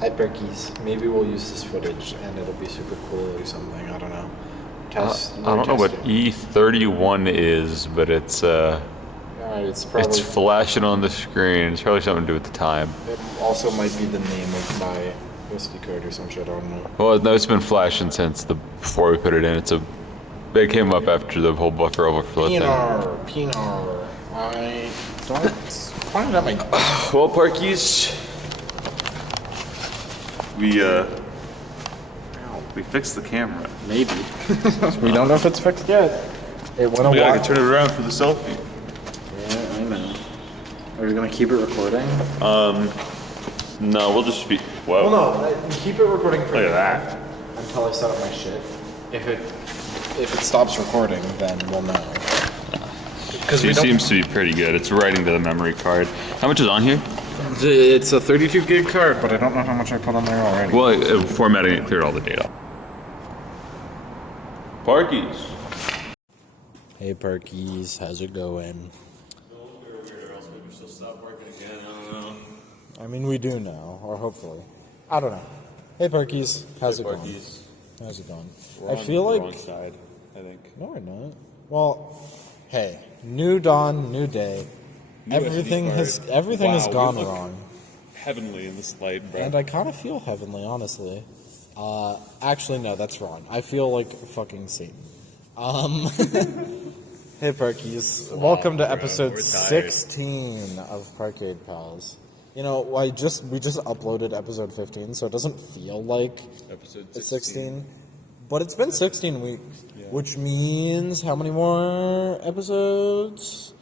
Hi, Perkies. Maybe we'll use this footage and it'll be super cool or something. I don't know. I don't know what E31 is, but it's it's flashing on the screen. It's probably something to do with the time. It also might be the name of my whiskey code or some shit. I don't know. Well, no, it's been flashing since before we put it in. It came up after the whole buffer overflow thing. Pinar. I don't find out my. Well, Parkies, we fixed the camera. Maybe. We don't know if it's fixed yet. It went a I while. can turn it around for the selfie. Yeah, I know. Are you gonna keep it recording? No, we'll just be. Whoa. Well, no. Keep it recording for Look at that. until I set up my shit. If it stops recording, then we'll know. Because It seems to be pretty good. It's writing to the memory card. How much is on here? It's a 32 gig card, but I don't know how much I put on there already. Well, formatting it cleared all the data. Parkies. Hey, Parkies, how's it going? I mean, we do now, or hopefully. I don't know. Hey, Parkies, how's it going? How's it going? We're I feel like. wrong side, I think. No, we're not. Well, hey, new dawn, new day. Everything has gone wrong. Heavenly in this light, bro. And I kind of feel heavenly, honestly. Actually, no, that's wrong. I feel like fucking Satan. Hey, Parkies. Welcome to episode 16 of Parkade Pals. You know, we just uploaded episode 15, so it doesn't feel like Episode it's 16. But it's been 16 weeks, which means how many more episodes?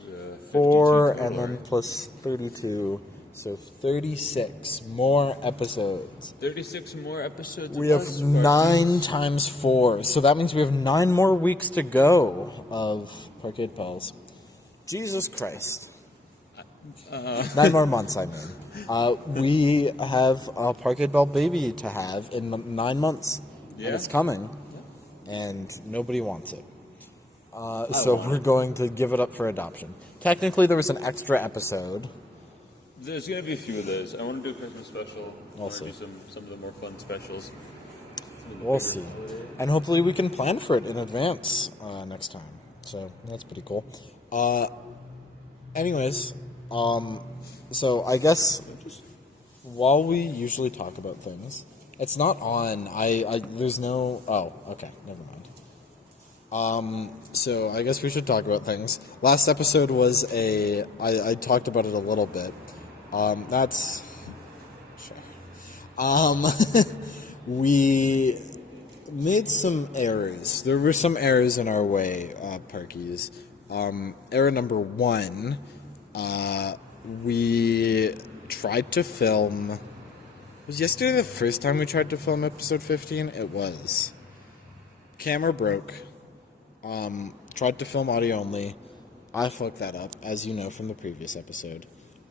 4 and then plus 32. So 36 more episodes. 36 more episodes. We have 9 times 4. So that means we have 9 more weeks to go of Parkade Pals. Jesus Christ. 9 more months, I mean. We have a Parkade Pal baby to have in 9 months. Yeah. And it's coming. And nobody wants it. So we're going to give it up for adoption. Technically, there was an extra episode. There's going to be a few of those. I want to do a Christmas special. We'll see. Do some of the more fun specials. We'll see. And hopefully we can plan for it in advance next time. So that's pretty cool. Anyways, so I guess while we usually talk about things, it's not on. There's no. Oh, okay. Never mind. So I guess we should talk about things. Last episode was I talked about it a little bit. That's sure. We made some errors. There were some errors in our way, Parkies. Error number 1. We tried to film. Was yesterday the first time we tried to film episode 15? It was. Camera broke. Tried to film audio only. I fucked that up, as you know from the previous episode.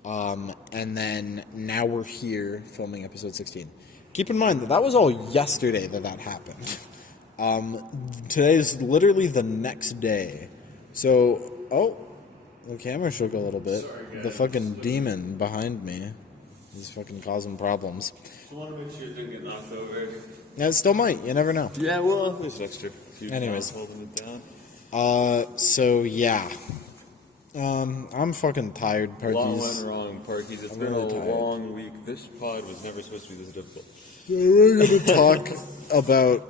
And then now we're here filming episode 16. Keep in mind that was all yesterday that happened. Today is literally the next day. So, the camera shook a little bit. Sorry, the fucking demon behind me is fucking causing problems. I want to make sure it didn't get knocked over. Yeah, it still might. You never know. Yeah, well, there's an extra few Anyways. Holding it down. So yeah. I'm fucking tired, Parkies. A lot went wrong, Parkies. It's been a long week. This pod was never supposed to be this difficult. So we're going to talk about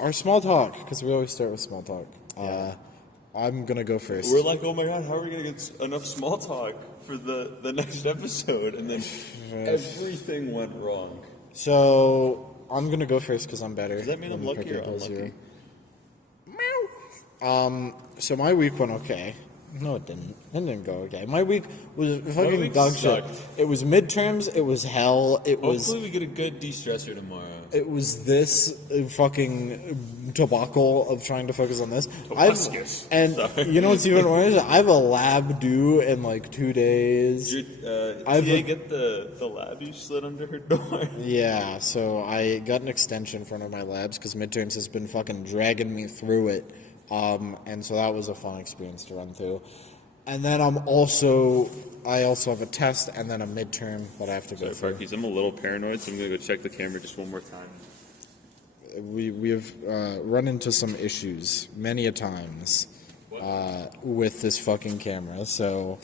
our small talk, because we always start with small talk. I'm going to go first. We're like, oh my god, how are we going to get enough small talk for the next episode? And then everything went wrong. So I'm going to go first because I'm better. Does that mean I'm lucky or unlucky? Meow. So my week went okay. No, it didn't. It didn't go okay. My week was fucking dog shit. It was midterms. It was hell. Hopefully we get a good de-stressor tomorrow. It was this fucking debacle of trying to focus on this. You know what's even worse? I have a lab due in like 2 days. Did I get the lab you slid under her door? Yeah, so I got an extension for one of my labs because midterms has been fucking dragging me through it. And so that was a fun experience to run through. And then I also have a test and then a midterm that I have to go Sorry, through. Parkies, I'm a little paranoid, so I'm gonna go check the camera just one more time. We have run into some issues many a times with this fucking camera, so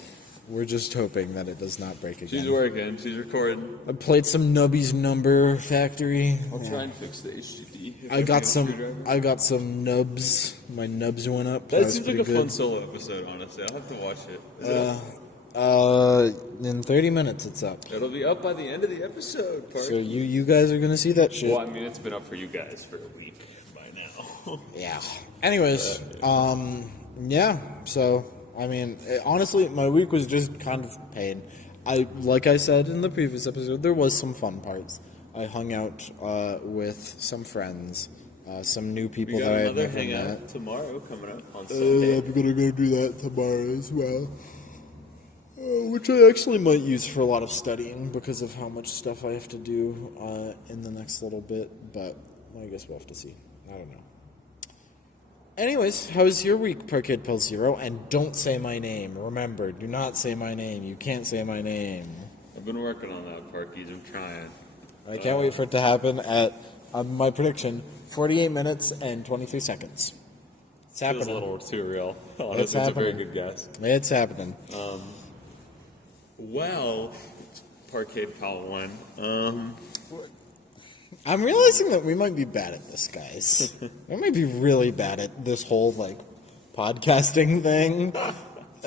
we're just hoping that it does not break again. She's working. She's recording. I played some Nubby's Number Factory. I'll try and fix the HDD. I got some nubs. My nubs went up. That was seems like pretty a fun good. solo episode, honestly. I'll have to watch it. Is it up? In 30 minutes it's up. It'll be up by the end of the episode, Park. So you guys are gonna see that shit. Well, I mean, it's been up for you guys for a week by now. Yeah. Anyways, yeah. So I mean, honestly, my week was just kind of pain. Like I said in the previous episode, there was some fun parts. I hung out with some friends, some new people We got that I have another never met. hangout tomorrow coming up on Sunday. I'm gonna go do that tomorrow as well. Which I actually might use for a lot of studying because of how much stuff I have to do in the next little bit, but I guess we'll have to see. I don't know. Anyways, how was your week, Parkade Pal Zero? And don't say my name. Remember, do not say my name. You can't say my name. I've been working on that, Parkies. I'm trying. I can't wait for it to happen at my prediction, 48 minutes and 23 seconds. It's Feels happening. a little too real. Honestly, it's a very good guess. It's happening. Well, Parkade Pal 1. I'm realizing that we might be bad at this, guys. We might be really bad at this whole, podcasting thing.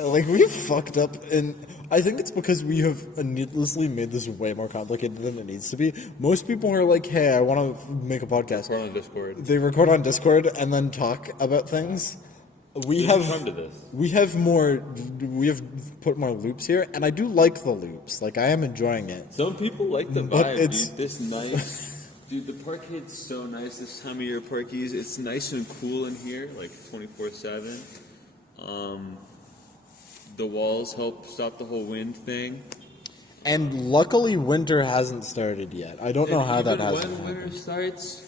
We fucked up, and I think it's because we have needlessly made this way more complicated than it needs to be. Most people are like, hey, I want to make a podcast. We're on Discord. They record on Discord and then talk about things. We have come to this. we have put more loops here, and I do like the loops. I am enjoying it. Some people like the But vibe, it's- dude. This nice. Dude, the Parkade's so nice this time of year, Parkies. It's nice and cool in here, 24/7. The walls help stop the whole wind thing. And luckily, winter hasn't started yet. I don't know And how that even hasn't when happened. winter starts,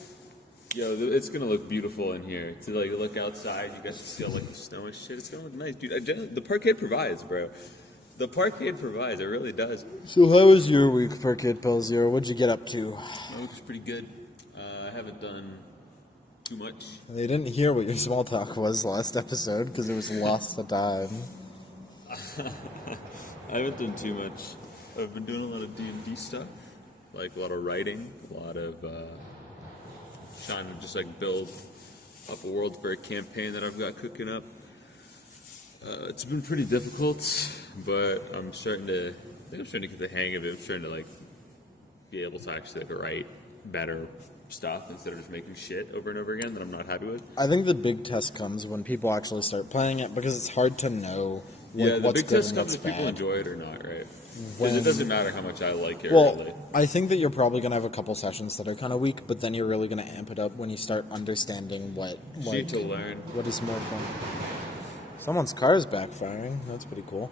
it's gonna look beautiful in here. To look outside, you guys can see all the snow and shit. It's gonna look nice, dude. The Parkade provides, bro. The Parkade provides. It really does. So how was your week, Parkade Pal Zero? What'd you get up to? My week was pretty good. I haven't done too much. They didn't hear what your small talk was last episode because it was lost the time. I haven't done too much. I've been doing a lot of D&D stuff, a lot of writing, a lot of trying to just build up a world for a campaign that I've got cooking up. It's been pretty difficult, but I think I'm starting to get the hang of it. I'm starting to be able to actually write better stuff instead of just making shit over and over again that I'm not happy with. I think the big test comes when people actually start playing it because it's hard to know The what's big good test and comes what's if people bad. enjoy it or not, right? Because When- it doesn't matter how much I like it. Well, really. I think that you're probably going to have a couple sessions that are kind of weak, but then you're really going to amp it up when you start understanding what Need to learn. what is more fun. Someone's car is backfiring. That's pretty cool.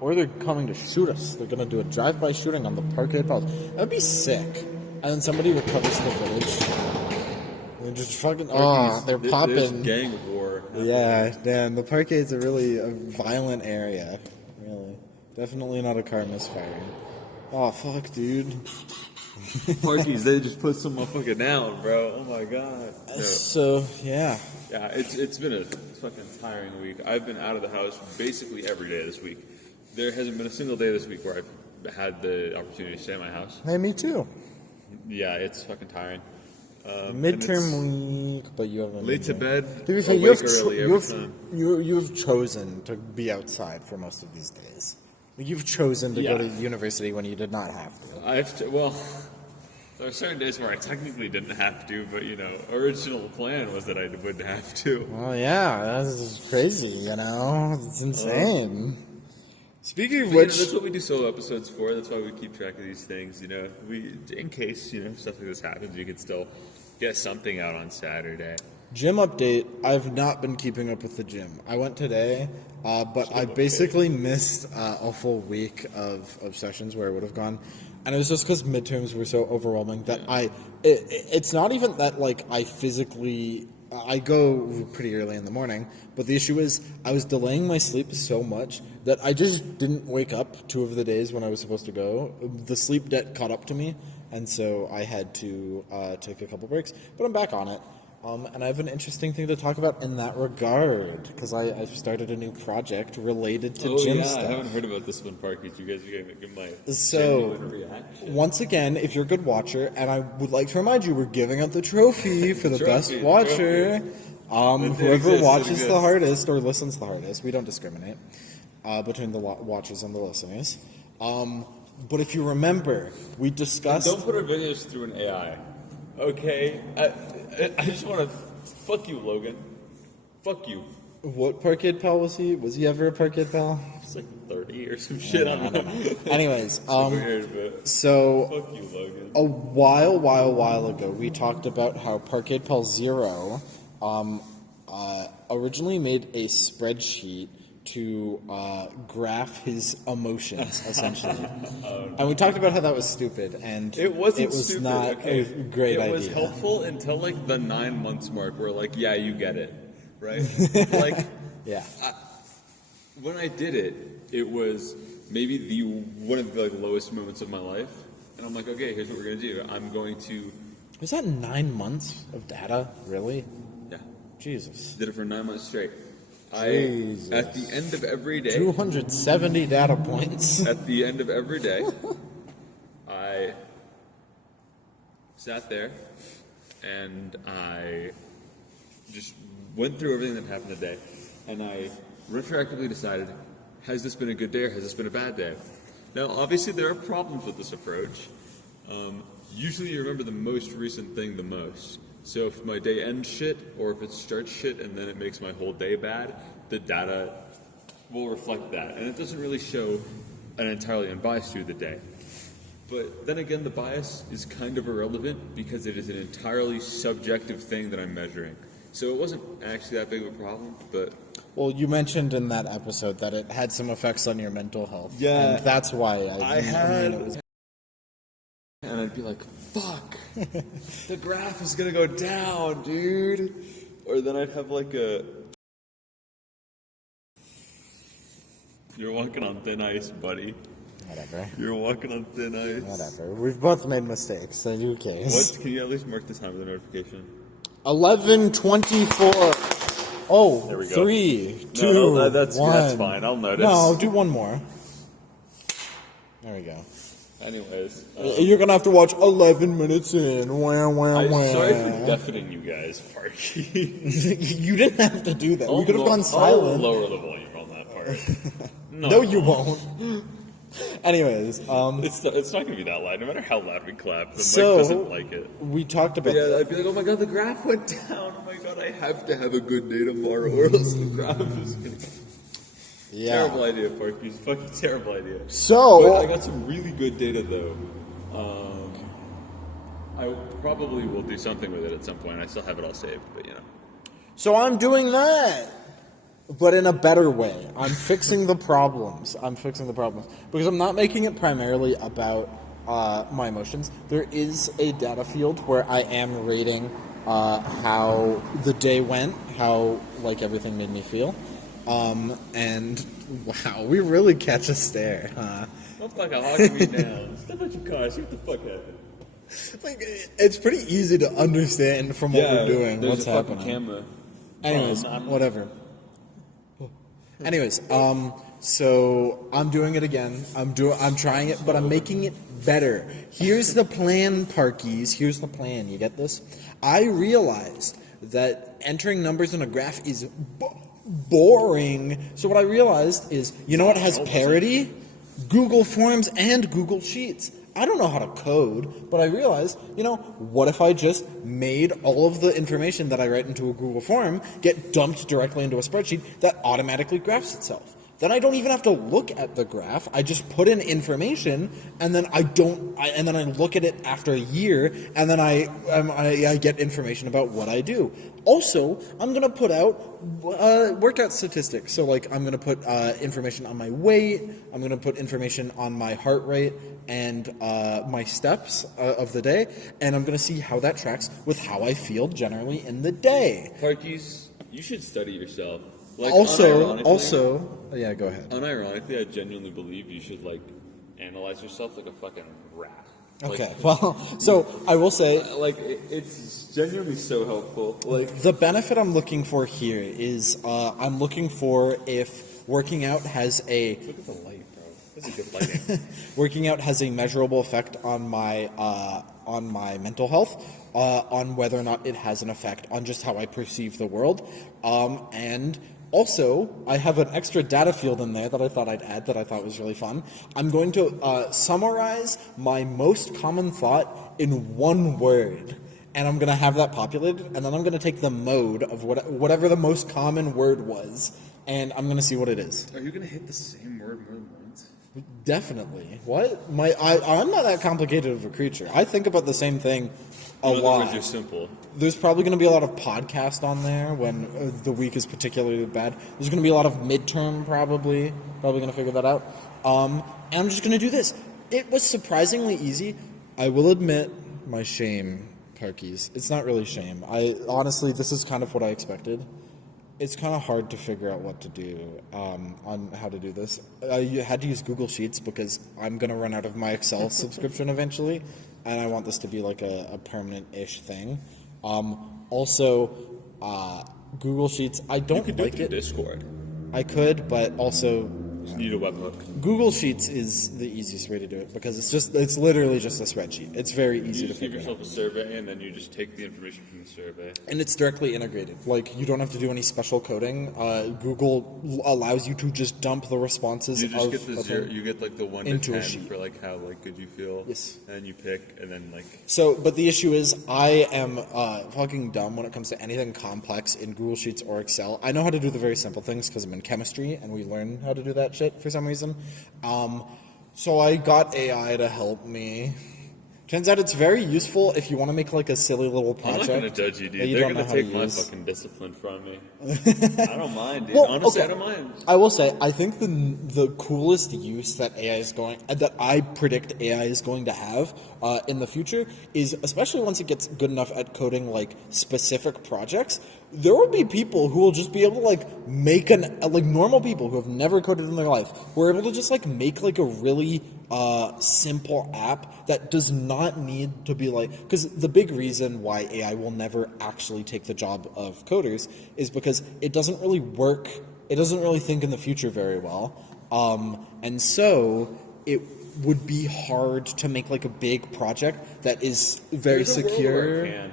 Or they're coming to shoot us. They're going to do a drive-by shooting on the Parkade Pal. That'd be sick. And then somebody recovers the footage. They're just fucking... Oh, they're There's popping. gang war. Yeah, damn. The Parkade's a really violent area. Really. Definitely not a car misfiring. Oh, fuck, dude. Parkies, they just put some motherfucker down, bro. Oh my god. No. So, yeah. Yeah, it's been a fucking tiring week. I've been out of the house basically every day this week. There hasn't been a single day this week where I've had the opportunity to stay at my house. Hey, me too. Yeah, it's fucking tiring. And Midterm week, but you haven't. late to been bed, To be fair, awake early every time. you have chosen to be outside for most of these days. You've chosen to go to Yeah. university when you did not have to. Well, there are certain days where I technically didn't have to, but original plan was that I would have to. Well, yeah, that's crazy. It's insane. Speaking of But, which, that's what we do solo episodes for. That's why we keep track of these things. We in case stuff like this happens, we can still get something out on Saturday. gym update. I've not been keeping up with the gym. I went today, but I basically missed a full week of sessions where I would have gone. And it was just because midterms were so overwhelming that it's not even that I physically I go pretty early in the morning, but the issue is I was delaying my sleep so much that I just didn't wake up 2 of the days when I was supposed to go. The sleep debt caught up to me, and so I had to take a couple breaks, but I'm back on it. And I have an interesting thing to talk about in that regard, because I've started a new project related to gym stuff. I haven't heard about this one, Parkade. You guys are going to give my So, reaction. once again, if you're a good watcher, and I would like to remind you, we're giving out the trophy for the best watcher. Whoever watches the hardest or listens the hardest, we don't discriminate between the watchers and the listeners. But if you remember, we discussed... And don't put our videos through an AI. Okay? I just want to... Fuck you, Logan. Fuck you. What Parkade Pal was he? Was he ever a Parkade Pal? It's like 30 or some shit. I don't know. Anyways, weird, so fuck you, Logan. A while ago, we talked about how Parkade Pal Zero originally made a spreadsheet to graph his emotions, essentially. And we talked about how that was stupid, and It was stupid. Not okay. a great idea. It was helpful until like the 9 months mark, where like, yeah, you get it, right? Like, yeah. When I did it, it was maybe one of the lowest moments of my life, and I'm like, okay, here's what we're gonna do. I'm going to. Was that 9 months of data? Really? Yeah. Jesus. Did it for 9 months straight. Jesus. At the end of every day. 270 data points. At the end of every day, I sat there and I just went through everything that happened today, and I retroactively decided, has this been a good day or has this been a bad day? Now, obviously, there are problems with this approach. Usually, you remember the most recent thing the most. So if my day ends shit, or if it starts shit and then it makes my whole day bad, the data will reflect that. And it doesn't really show an entirely unbiased view of the day. But then again, the bias is kind of irrelevant because it is an entirely subjective thing that I'm measuring. So it wasn't actually that big of a problem, but... Well, you mentioned in that episode that it had some effects on your mental health. Yeah. And that's why I had... And I'd be like, fuck, the graph is gonna go down, dude. Or then I'd have like a... You're walking on thin ice, buddy. Whatever. You're walking on thin ice. Whatever. We've both made mistakes, so who cares? What? Can you at least mark the time of the notification? 11:24. Oh, There we go. 3, 2, No, that's 1. fine. I'll notice. No, do one more. There we go. Anyways. You're gonna have to watch 11 minutes in. Wah, wah, I'm wah. sorry for deafening you guys, Parky. You didn't have to do that. We could have gone I'll silent. lower the volume on that part. No, you won't. Anyways, It's not gonna be that loud. No matter how loud we clap, the So- mic doesn't like it. we talked about... Yeah, I'd be like, oh my god, the graph went down. Oh my god, I have to have a good day tomorrow, or else the graph is gonna... Yeah. Terrible idea, Parky. Fucking terrible idea. So... But I got some really good data, though. I probably will do something with it at some point. I still have it all saved, but you know. So I'm doing that, but in a better way. I'm fixing the problems. Because I'm not making it primarily about my emotions. There is a data field where I am rating how the day went, how like everything made me feel. And wow, we really catch a stare, huh? Motherfucker hogging me down. Step out your car. See what the fuck happened. Like, it's pretty easy to understand from what we're doing, there's what's a fucking happening. Camera. Anyways, whatever. Anyways, so I'm doing it again. I'm trying it, but I'm making it better. Here's the plan, Parkies. Here's the plan. You get this? I realized that entering numbers in a graph is boring. So what I realized is, you know what has parity? Google Forms and Google Sheets. I don't know how to code, but I realized, what if I just made all of the information that I write into a Google form get dumped directly into a spreadsheet that automatically graphs itself? then I don't even have to look at the graph. I just put in information, and then and then I look at it after a year, and then I get information about what I do. Also, I'm gonna put out workout statistics. So like I'm gonna put information on my weight. I'm gonna put information on my heart rate and my steps of the day, and I'm gonna see how that tracks with how I feel generally in the day. Parkies, you should study yourself. Like, Also, unironically- go ahead. Unironically, I genuinely believe you should like analyze yourself like a fucking rat. Like, Okay, well, so I will say, like it's genuinely so helpful. Like the benefit I'm looking for here is I'm looking for if working out has a look at the light, bro. This is good lighting. working out has a measurable effect on my mental health, on whether or not it has an effect on just how I perceive the world, and also, I have an extra data field in there that I thought I'd add that I thought was really fun. I'm going to summarize my most common thought in one word, and I'm going to have that populated, and then I'm going to take the mode of whatever the most common word was, and I'm going to see what it is. Are you gonna hit the same word more than once? Definitely. What? I'm not that complicated of a creature. I think about the same thing a In other lot. words, you're simple. There's probably going to be a lot of podcast on there when the week is particularly bad. There's going to be a lot of midterm probably going to figure that out. And I'm just going to do this. It was surprisingly easy. I will admit my shame, Parkies. It's not really shame. Honestly, this is kind of what I expected. It's kind of hard to figure out what to do on how to do this. I had to use Google Sheets because I'm going to run out of my Excel subscription eventually, and I want this to be like a permanent-ish thing. Also, Google Sheets, I don't You could do like it through it. Discord. I could, but also You need a webhook. Google Sheets is the easiest way to do it because it's literally just a spreadsheet. It's very You easy to just give figure out. yourself a survey, and then you just take the information from the survey. And it's directly integrated. Like, you don't have to do any special coding. Google allows you to just dump the responses You just of get the of zero. them. You get like the 1 to into a 10 sheet. for like how like good you feel. Yes. And you pick, and then like So, but the issue is I am fucking dumb when it comes to anything complex in Google Sheets or Excel. I know how to do the very simple things because I'm in chemistry and we learn how to do that shit for some reason. So I got AI to help me. Turns out it's very useful if you want to make like a silly little I'm not project. gonna judge you, that dude. you They're don't know gonna how to take my use. fucking discipline from me. I don't mind, dude. Well, Honestly, okay. I don't mind. I will say, I think the coolest use that I predict AI is going to have in the future is, especially once it gets good enough at coding like specific projects, there will be people who will just be able to like make like normal people who have never coded in their life, who are able to just like make like a really simple app that does not need to be like, because the big reason why AI will never actually take the job of coders is because it doesn't really work. It doesn't really think in the future very well, and so it would be hard to make like a big project that is very There's a world secure. where it can,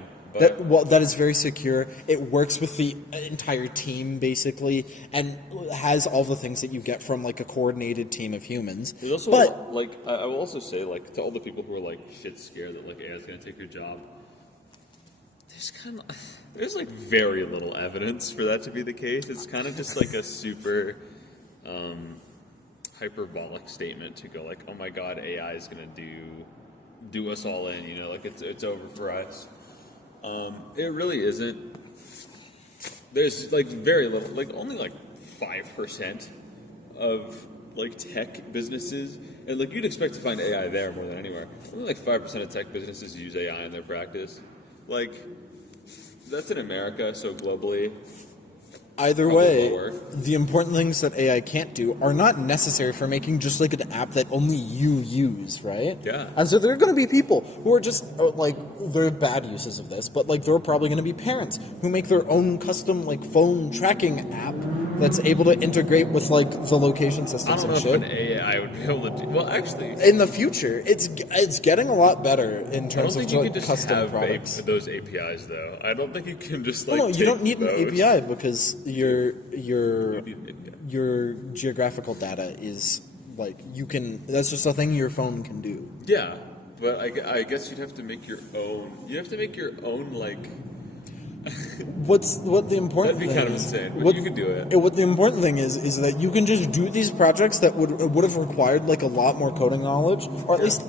but That is very secure. It works with the entire team basically, and has all the things that you get from like a coordinated team of humans. there's also But like I will also say like to all the people who are like shit scared that like AI is gonna take your job. There's like very little evidence for that to be the case. It's kind of just like a super hyperbolic statement to go like, oh my god, AI is gonna do us all in, you know, like it's over for us. It really isn't. There's like very little, like only like 5% of like tech businesses, and like you'd expect to find AI there more than anywhere. Only like 5% of tech businesses use AI in their practice. Like that's in America, so globally. either Probably way, lower. the important things that AI can't do are not necessary for making just like an app that only you use, right? Yeah. And so there are going to be people who are just like, there are bad uses of this, but like there are probably going to be parents who make their own custom like phone tracking app that's able to integrate with like the location I systems don't know and if shit. an AI would be able to do. Well, actually, In the future, it's getting a lot better in I don't terms of think you like can just custom have products. those APIs though. I don't think you can just like. No, you take don't need an those. API because your You need an API. your geographical data is like you can. That's just a thing your phone can do. Yeah, but I guess you'd have to make your own. You have to make your own like What the important That'd be thing kind of is, insane, but you could do it. What the important thing is that you can just do these projects that would have required like a lot more coding knowledge, or at least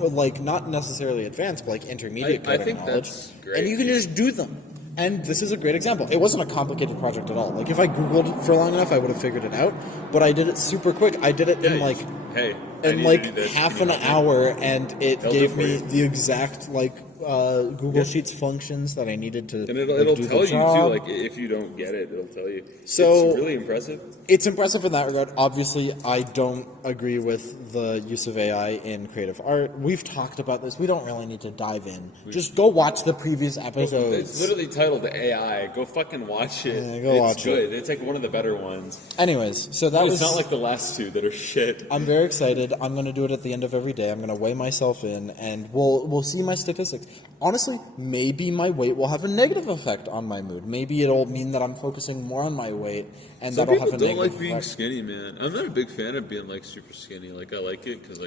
like not necessarily advanced, but like intermediate I coding think knowledge, that's great. and you can just do them. And this is a great example. It wasn't a complicated project at all. Like if I Googled for long enough, I would have figured it out. But I did it super quick. I did it in like hey, I in need like to do this. half Can an you help me? hour, and it They'll do gave it for me you. the exact like Google Sheets functions that I needed to. And like, it'll do tell the you too, job. like if you don't get it, it'll tell you. So- it's really impressive. It's impressive in that regard. Obviously, I don't agree with the use of AI in creative art. We've talked about this. We don't really need to dive in. Just go watch the previous episodes. It's literally titled AI. Go fucking watch it. Yeah, go it's watch good. It's like one of the better ones. Anyways, so that was. It's not like the last two that are shit. I'm very excited. I'm going to do it at the end of every day. I'm going to weigh myself in, and we'll see my statistics. Honestly, maybe my weight will have a negative effect on my mood. Maybe it'll mean that I'm focusing more on my weight, and Some that'll people have a don't negative like being effect. skinny, man. I'm not a big fan of being like super skinny. Like I like it because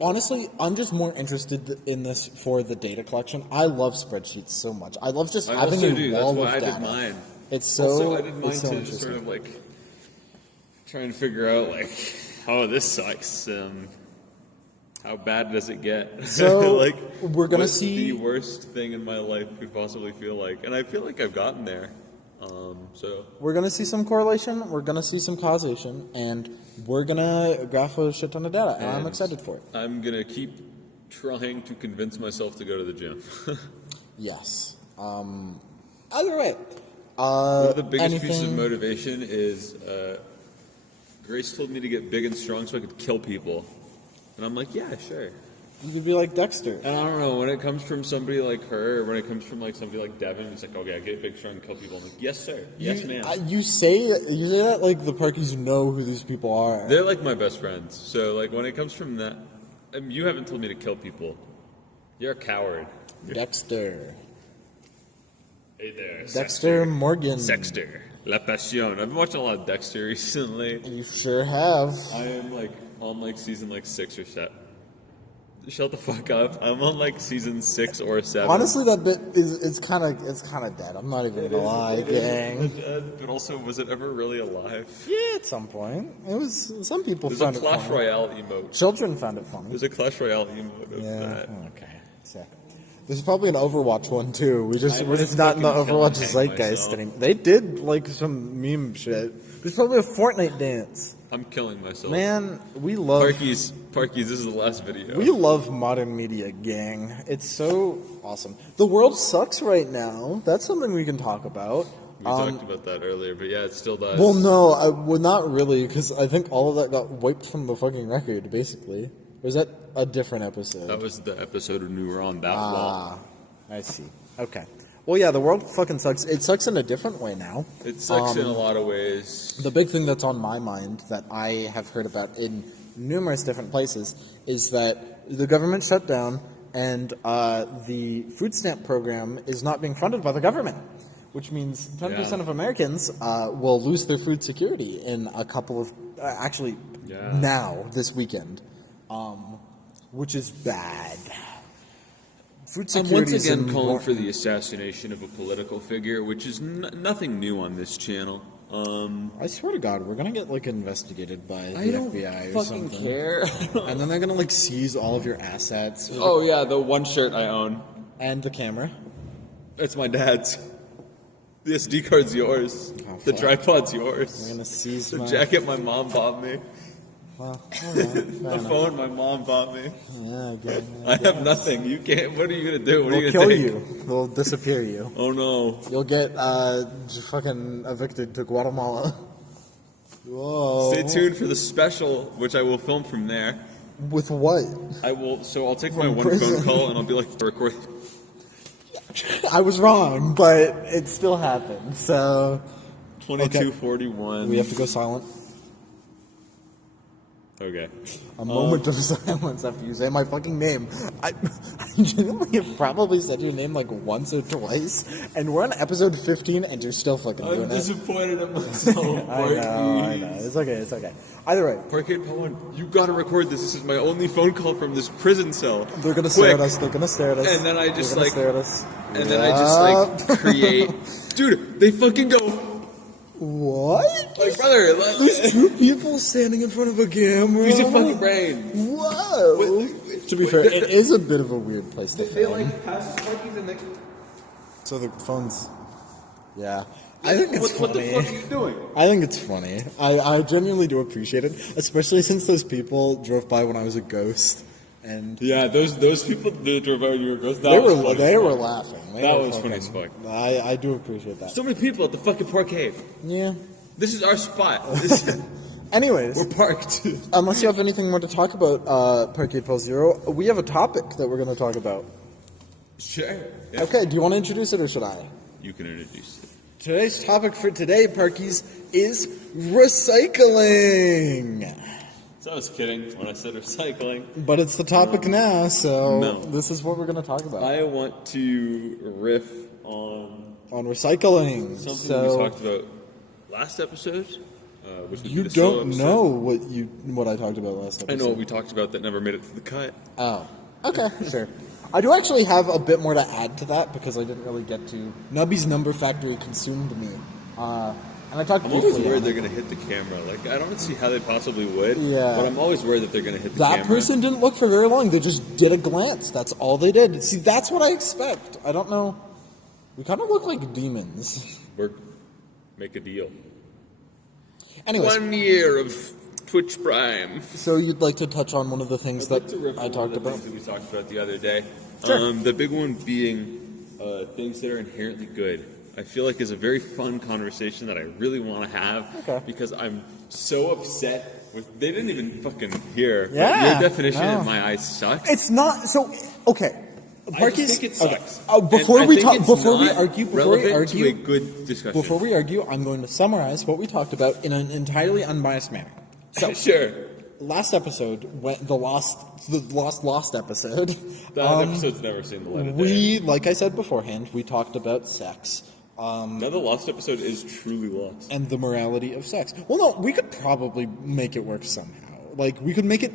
Honestly, I'm just more interested in this for the data collection. I love spreadsheets so much. I love just I having also a do. That's wall why of I data. did mine. It's so Also, I did mine it's so to interesting. sort of like trying to figure out like, oh, this sucks. How bad does it get? So, like, we're gonna what's see- the worst thing in my life could possibly feel like, and I feel like I've gotten there. So We're gonna see some correlation. We're gonna see some causation, and we're gonna graph a shit ton of data. And I'm And excited for it. I'm gonna keep trying to convince myself to go to the gym. Yes. Either way. One of the biggest pieces of anything- motivation is Grace told me to get big and strong so I could kill people. And I'm like, yeah, sure. You could be like Dexter. And I don't know, when it comes from somebody like her, or when it comes from like somebody like Devin, it's like, okay, get big, strong, and kill people. I'm like, yes, sir. Yes, ma'am. You say that like the Parkies know who these people are. They're like my best friends. So like when it comes from that, you haven't told me to kill people. You're a coward. Dexter. Hey there, Dexter Morgan. Sexter. La Passion. I've been watching a lot of Dexter recently. You sure have. I am like on like season like 6 or 7. Shut the fuck up. I'm on like season 6 or 7. Honestly, that bit it's kind of dead. I'm not even gonna lie, gang. But also, was it ever really alive? Yeah, at some point, it was. Some people There's a found it Clash funny. Royale emote. Children found it funny. There's a Clash Royale emote of Yeah. that. Okay. Sick. There's probably an Overwatch one too. We're just might not in the fucking kill Overwatch and hang zeitgeist myself. anymore. They did like some meme shit. There's probably a Fortnite dance. I'm killing myself. Man, we love Parkies, this is the last video. we love modern media, gang. It's so awesome. The world sucks right now. That's something we can talk about. We talked about that earlier, but yeah, it still does. Well, no, well, not really, because I think all of that got wiped from the fucking record, basically. Or is that a different episode? That was the episode when we were on that wall. I see. Okay. Well, yeah, the world fucking sucks. It sucks in a different way now. It sucks in a lot of ways. The big thing that's on my mind that I have heard about in numerous different places is that the government shut down and the food stamp program is not being funded by the government, which means 10% Yeah. of Americans will lose their food security in a couple of, now, this weekend, which is bad. Food I'm security once is again calling important. for the assassination of a political figure, which is nothing new on this channel. I swear to God, we're gonna get like investigated by the FBI or fucking something. care. And then they're gonna like seize all of your assets Oh yeah, the one shirt I own. and the camera. It's my dad's. The SD card's yours. Oh, The fuck. tripod's They're yours. gonna seize The my jacket my mom bought me. Well, alright, fair The enough. phone my mom bought me. Yeah, okay. I have nothing. You can't. What are you gonna do? What are They'll you kill gonna take? you. They'll disappear you. Oh no. You'll get fucking evicted to Guatemala. Whoa. Stay tuned for the special, which I will film from there. With what? I will. So I'll take my From one prison. phone call and I'll be like, record. I was wrong, but it still happened. So 2241. we have to go silent. Okay. A moment of silence after you say my fucking name. I genuinely have probably said your name like once or twice, and we're on episode 15, and you're still fucking doing I'm it. disappointed in myself. I know. It's okay. Either way, Parkade Pal, you gotta record this. This is my only phone call from this prison cell. they're gonna stare at us. And then I just like, stare at us. and then I just like create. Dude, they fucking go. What? Like, brother, There's two people standing in front of a camera. use your fucking brain. Whoa. To be fair, it is a bit of a weird place to They film. like pass Parkies and they. So the phones. Yeah. I think it's What the funny. fuck are you doing? I think it's funny. I genuinely do appreciate it, especially since those people drove by when I was a ghost, and Yeah, those people that drove by you were ghosts. they were laughing. That was funny as fuck. I do appreciate that. So many people at the fucking parkade. Yeah. This is our spot. Anyways, We're parked. unless you have anything more to talk about, Parkade Pal Zero, we have a topic that we're going to talk about. Sure. Yeah. Okay, do you want to introduce it or should I? You can introduce it. Today's topic for today, Parkies, is recycling. So I was kidding when I said recycling. But it's the topic now, so no. this is what we're going to talk about. I want to riff on On recycling. something So we talked about last episode. Which would be you the solo don't episode. know what I talked about last episode. I know what we talked about that never made it to the cut. Oh, okay, sure. I do actually have a bit more to add to that because I didn't really get to. Nubby's Number Factory consumed me. And I talked I'm briefly always worried on they're it. going to hit the camera. Like, I don't see how they possibly would. Yeah. But I'm always worried that they're going to hit the That camera. person didn't look for very long. They just did a glance. That's all they did. See, that's what I expect. I don't know. We kind of look like demons. Make a deal. Anyways, 1 year of Twitch Prime. so you'd like to touch on one of the things I'd like that to riff I on talked one of the about? things that we talked about the other day. Sure. The big one being things that are inherently good. I feel like is a very fun conversation that I really want to have Okay. because I'm so upset with. They didn't even fucking hear. but Yeah, your definition no. in my eyes sucks. It's not so. Okay, I just think it sucks. Before And we I think talk, it's before we not argue, relevant to a good discussion. before we argue, I'm going to summarize what we talked about in an entirely unbiased manner. So, Sure. last episode, the lost episode. That episode's never seen the light of day. We, like I said beforehand, we talked about sex. Now the lost episode is truly lost. And the morality of sex. Well, no, we could probably make it work somehow. Like we could make it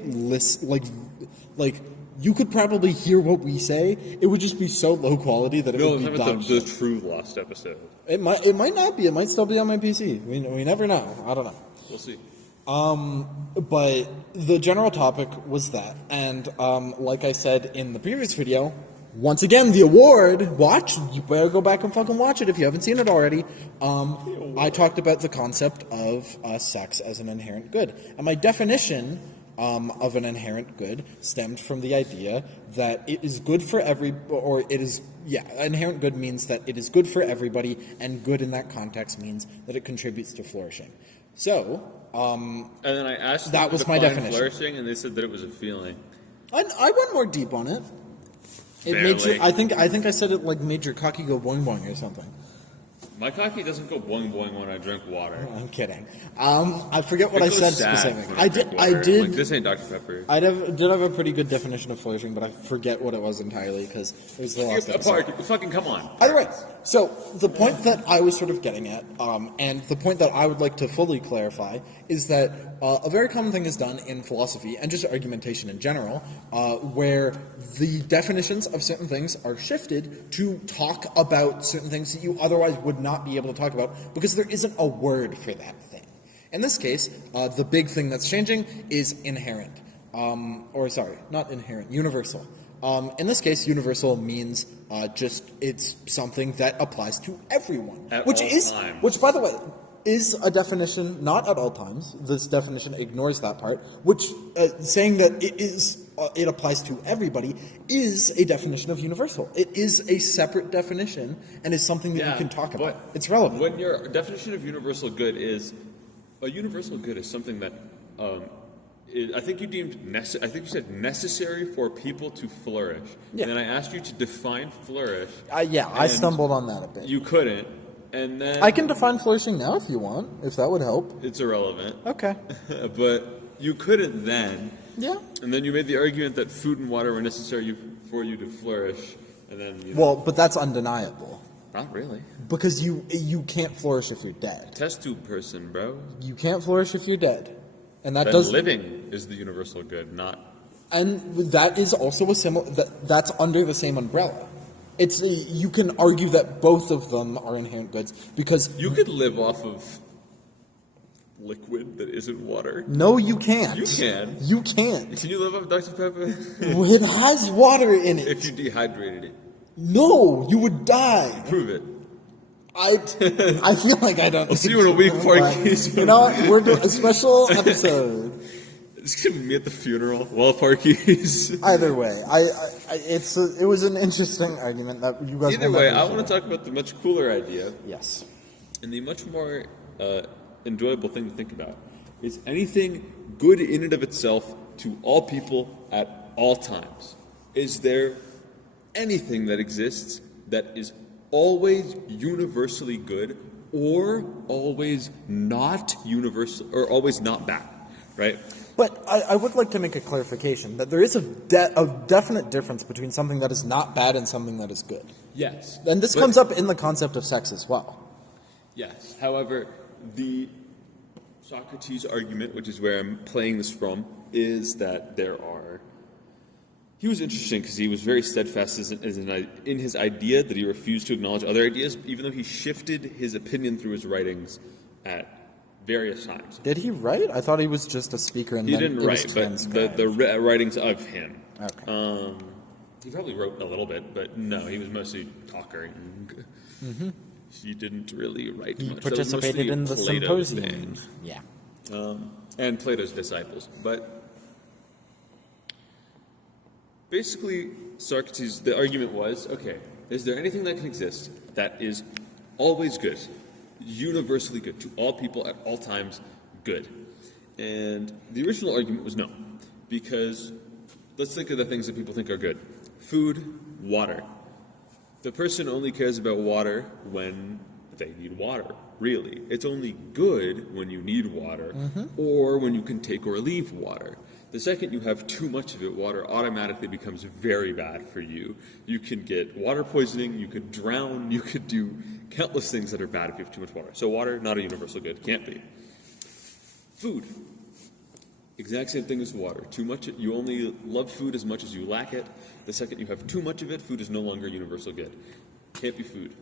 like you could probably hear what we say. It would just be so low quality that it No, would be it's dog not the shit. true lost episode. It might not be. It might still be on my PC. We never know. I don't know. We'll see. But the general topic was that, and like I said in the previous video, once again the award. Watch. You better go back and fucking watch it if you haven't seen it already. I talked about the concept of sex as an inherent good, and my definition of an inherent good stemmed from the idea that it is good for inherent good means that it is good for everybody, and good in that context means that it contributes to flourishing. So. And then I asked That them to was my define definition. flourishing, and they said that it was a feeling. I went more deep on it. It made you, Barely. I think I said it like made your cocky go boing boing or something. My cocky doesn't go boing boing when I drink water. I'm kidding. I forget what It I goes said sad specifically. when drink water. Like, did. this ain't Dr. Pepper. I did have a pretty good definition of flourishing, but I forget what it was entirely because it was the last episode. Fucking come on. Either way, so the point that I was sort of getting at, and the point that I would like to fully clarify, is that a very common thing is done in philosophy and just argumentation in general, where the definitions of certain things are shifted to talk about certain things that you otherwise would not be able to talk about because there isn't a word for that thing. In this case, the big thing that's changing is inherent. Not inherent, universal. In this case, universal means it's something that applies to everyone. At which all is, times. which by the way, is a definition, not at all times. This definition ignores that part, which saying that it applies to everybody is a definition of universal. It is a separate definition and is something that you can talk about. But It's relevant. When your definition of universal good is something that I think you said necessary for people to flourish. Yeah. And then I asked you to define flourish. I and stumbled on that a bit. You couldn't. And then I can define flourishing now if you want, if that would help. it's irrelevant. Okay. But you couldn't then. Yeah. And then you made the argument that food and water were necessary for you to flourish, and then Well, but that's undeniable. not really. Because you can't flourish if you're dead. Test tube person, bro. You can't flourish if you're dead. And that Then does living is the universal good, not. and that is also a similar that's under the same umbrella. It's you can argue that both of them are inherent goods because You could live off of liquid that isn't water. no, you can't. You can. You can't. Can you live off Dr. Pepper? It has water in it. If you dehydrated it. No, you would die. Prove it. I feel like I don't. I'll see you in a week, but, Parkies. You know what? We're doing a special episode. It's gonna be me at the funeral. Well, Parkies. Either way, it was an interesting argument that you guys. Either will way, never I share. want to talk about the much cooler idea Yes. and the much more enjoyable thing to think about. Is anything good in and of itself to all people at all times? Is there anything that exists that is always universally good or always not universal or always not bad, right? But I would like to make a clarification that there is a definite difference between something that is not bad and something that is good. Yes. And this comes up in the concept of sex as well. Yes. However, the Socrates argument, which is where I'm playing this from, is that there are. He was interesting because he was very steadfast in his idea that he refused to acknowledge other ideas, even though he shifted his opinion through his writings at various times. Did he write? I thought he was just a speaker and He then didn't it was write, but transcribed. the writings of him. Okay. He probably wrote a little bit, but no, he was mostly talking. He didn't really write He much. That was participated mostly in the Plato's symposium. thing. Yeah. And Plato's disciples. But basically, Socrates, the argument was, okay, is there anything that can exist that is always good, universally good, to all people at all times good? And the original argument was no, because let's think of the things that people think are good. Food, water. The person only cares about water when they need water, really. It's only good when you need water or when you can take or leave water. The second you have too much of it, water automatically becomes very bad for you. You can get water poisoning, you could drown, you could do countless things that are bad if you have too much water. So water, not a universal good, can't be. Food. Exact same thing as water. Too much, you only love food as much as you lack it. The second you have too much of it, food is no longer universal good. Can't be food.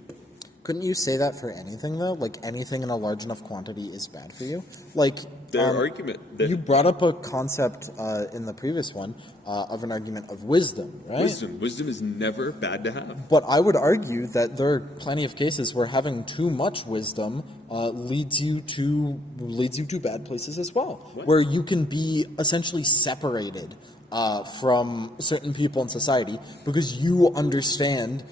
Couldn't you say that for anything though? Like anything in a large enough quantity is bad for you. Like Their argument. That you brought up a concept in the previous one of an argument of wisdom, right? Wisdom is never bad to have. But I would argue that there are plenty of cases where having too much wisdom leads you to bad places as well, where you can be essentially separated from certain people in society because you understand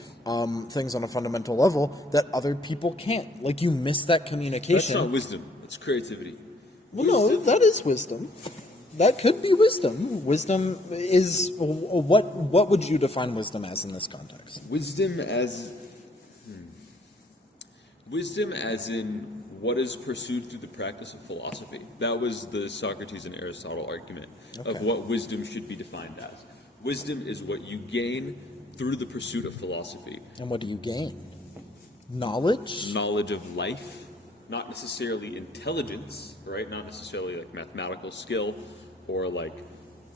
things on a fundamental level that other people can't. Like you miss that communication. That's not wisdom. It's creativity. Well, no, that is wisdom. That could be wisdom. Wisdom is what would you define wisdom as in this context? Wisdom as in what is pursued through the practice of philosophy. That was the Socrates and Aristotle argument of what wisdom should be defined as. Wisdom is what you gain through the pursuit of philosophy. And what do you gain? Knowledge? Knowledge of life, not necessarily intelligence, right? Not necessarily like mathematical skill or like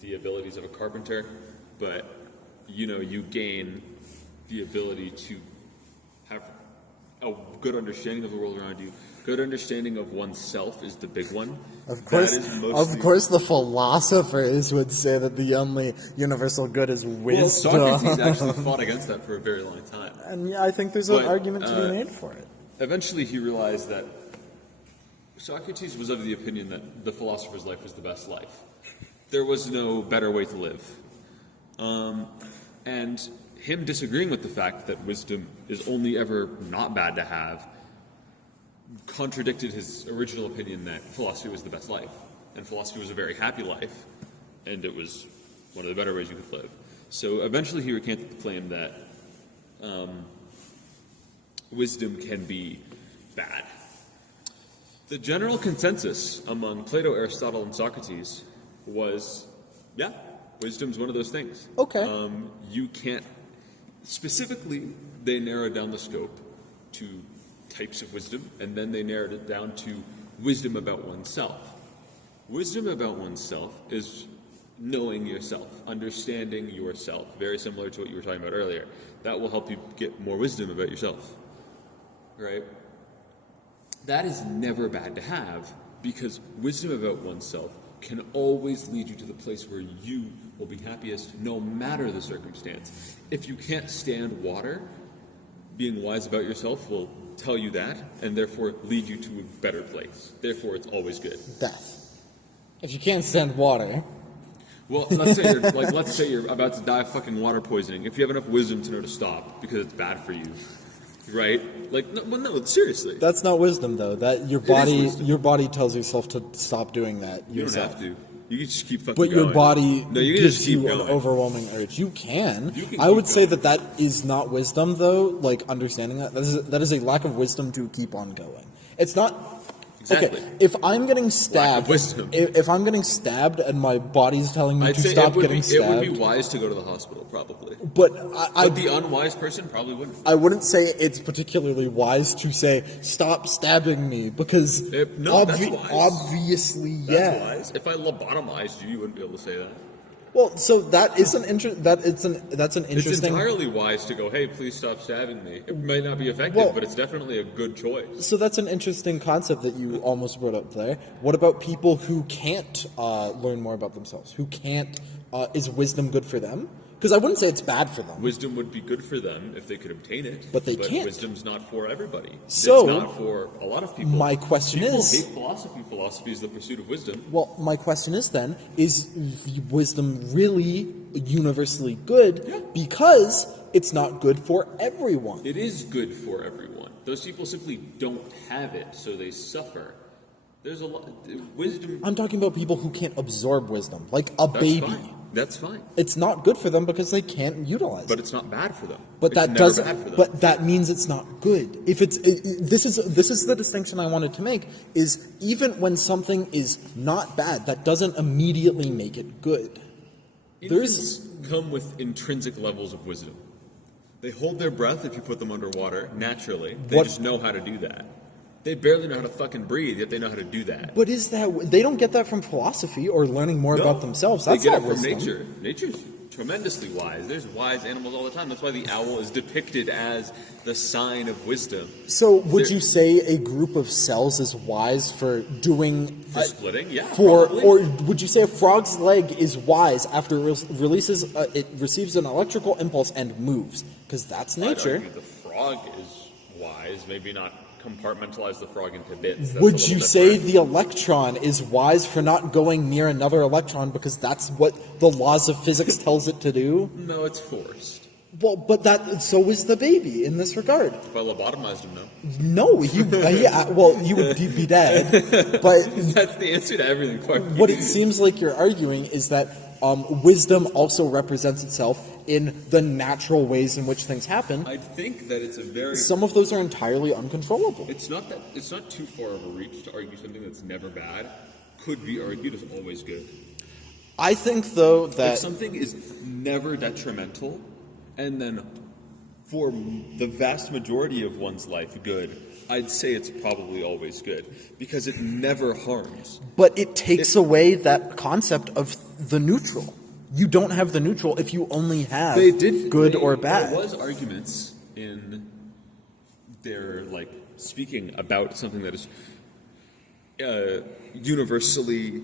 the abilities of a carpenter, but you gain the ability to have a good understanding of the world around you. Good understanding of oneself is the big one. Of course, the philosophers would say that the only universal good is wisdom. Well, Socrates actually fought against that for a very long time. And yeah, I think there's an argument to be made for it. Eventually he realized that Socrates was of the opinion that the philosopher's life was the best life. There was no better way to live. And him disagreeing with the fact that wisdom is only ever not bad to have contradicted his original opinion that philosophy was the best life. And philosophy was a very happy life, and it was one of the better ways you could live. So eventually he recanted the claim that wisdom can be bad. The general consensus among Plato, Aristotle, and Socrates was, yeah, wisdom's one of those things. Okay. You can't, specifically, they narrowed down the scope to types of wisdom, and then they narrowed it down to wisdom about oneself. Wisdom about oneself is knowing yourself, understanding yourself, very similar to what you were talking about earlier. That will help you get more wisdom about yourself, right? That is never bad to have, because wisdom about oneself can always lead you to the place where you will be happiest no matter the circumstance. If you can't stand water, being wise about yourself will tell you that, and therefore lead you to a better place. Therefore, it's always good. Death. If you can't stand water. Well, let's say you're about to die of fucking water poisoning. If you have enough wisdom to know to stop because it's bad for you, right? Like, no, seriously. That's not wisdom, though. That your body tells yourself to stop doing that. You don't have to. You can just keep fucking but going. Your body you can gives just keep you going. an overwhelming urge. You can I keep would say going. that is not wisdom, though. Like, understanding that is a lack of wisdom to keep on going. It's not. Exactly. Okay, if I'm getting stabbed, if I'm getting stabbed and my body's telling me to stop getting stabbed, it would be wise to go to the hospital, probably. But the unwise person probably wouldn't. I wouldn't say it's particularly wise to say stop stabbing me, because that's wise. Obviously, yeah. That's wise. If I lobotomized you, you wouldn't be able to say that. Well, so that is that's an interesting. It's entirely wise to go, hey, please stop stabbing me. It might not be effective, but it's definitely a good choice. So that's an interesting concept that you almost brought up there. What about people who can't learn more about themselves? Who can't? Is wisdom good for them? Because I wouldn't say it's bad for them. Wisdom would be good for them if they could obtain it. But they can't. Wisdom's not for everybody. So, it's not for a lot of people. My question people is... hate philosophy. Philosophy is the pursuit of wisdom. Well, my question is then, is wisdom really universally good? Yeah. Because it's not good for everyone. It is good for everyone. Those people simply don't have it, so they suffer. There's a lot... Wisdom... I'm talking about people who can't absorb wisdom, like a baby. Fine. That's fine. It's not good for them because they can't utilize it. But it's not bad for them. But it's that never doesn't. Bad for them. But that means it's not good. If this is the distinction I wanted to make, is even when something is not bad, that doesn't immediately make it good. Infants come with intrinsic levels of wisdom. They hold their breath if you put them underwater naturally. They just know how to do that. They barely know how to fucking breathe, yet they know how to do that. But they don't get that from philosophy or learning more about themselves. That's they get not it from wisdom. nature. Nature's tremendously wise. There's wise animals all the time. That's why the owl is depicted as the sign of wisdom. So would you say a group of cells is wise for doing... For splitting? Yeah, probably. Or would you say a frog's leg is wise after it receives an electrical impulse and moves? Because that's nature. I'd argue the frog is wise, maybe not compartmentalize the frog into bits. Would you say the electron is wise for not going near another electron because that's what the laws of physics tells it to do? No, it's forced. Well, but so is the baby in this regard. If I lobotomized him, no. No, you would be dead. But that's the answer to everything. What it seems like you're arguing is that wisdom also represents itself in the natural ways in which things happen. I think that it's a very... Some of those are entirely uncontrollable. It's not too far of a reach to argue something that's never bad could be argued as always good. I think, though, that... If something is never detrimental, and then for the vast majority of one's life good, I'd say it's probably always good, because it never harms. But it takes away that concept of the neutral. You don't have the neutral if you only have good or bad. There was arguments in their, speaking about something that is universally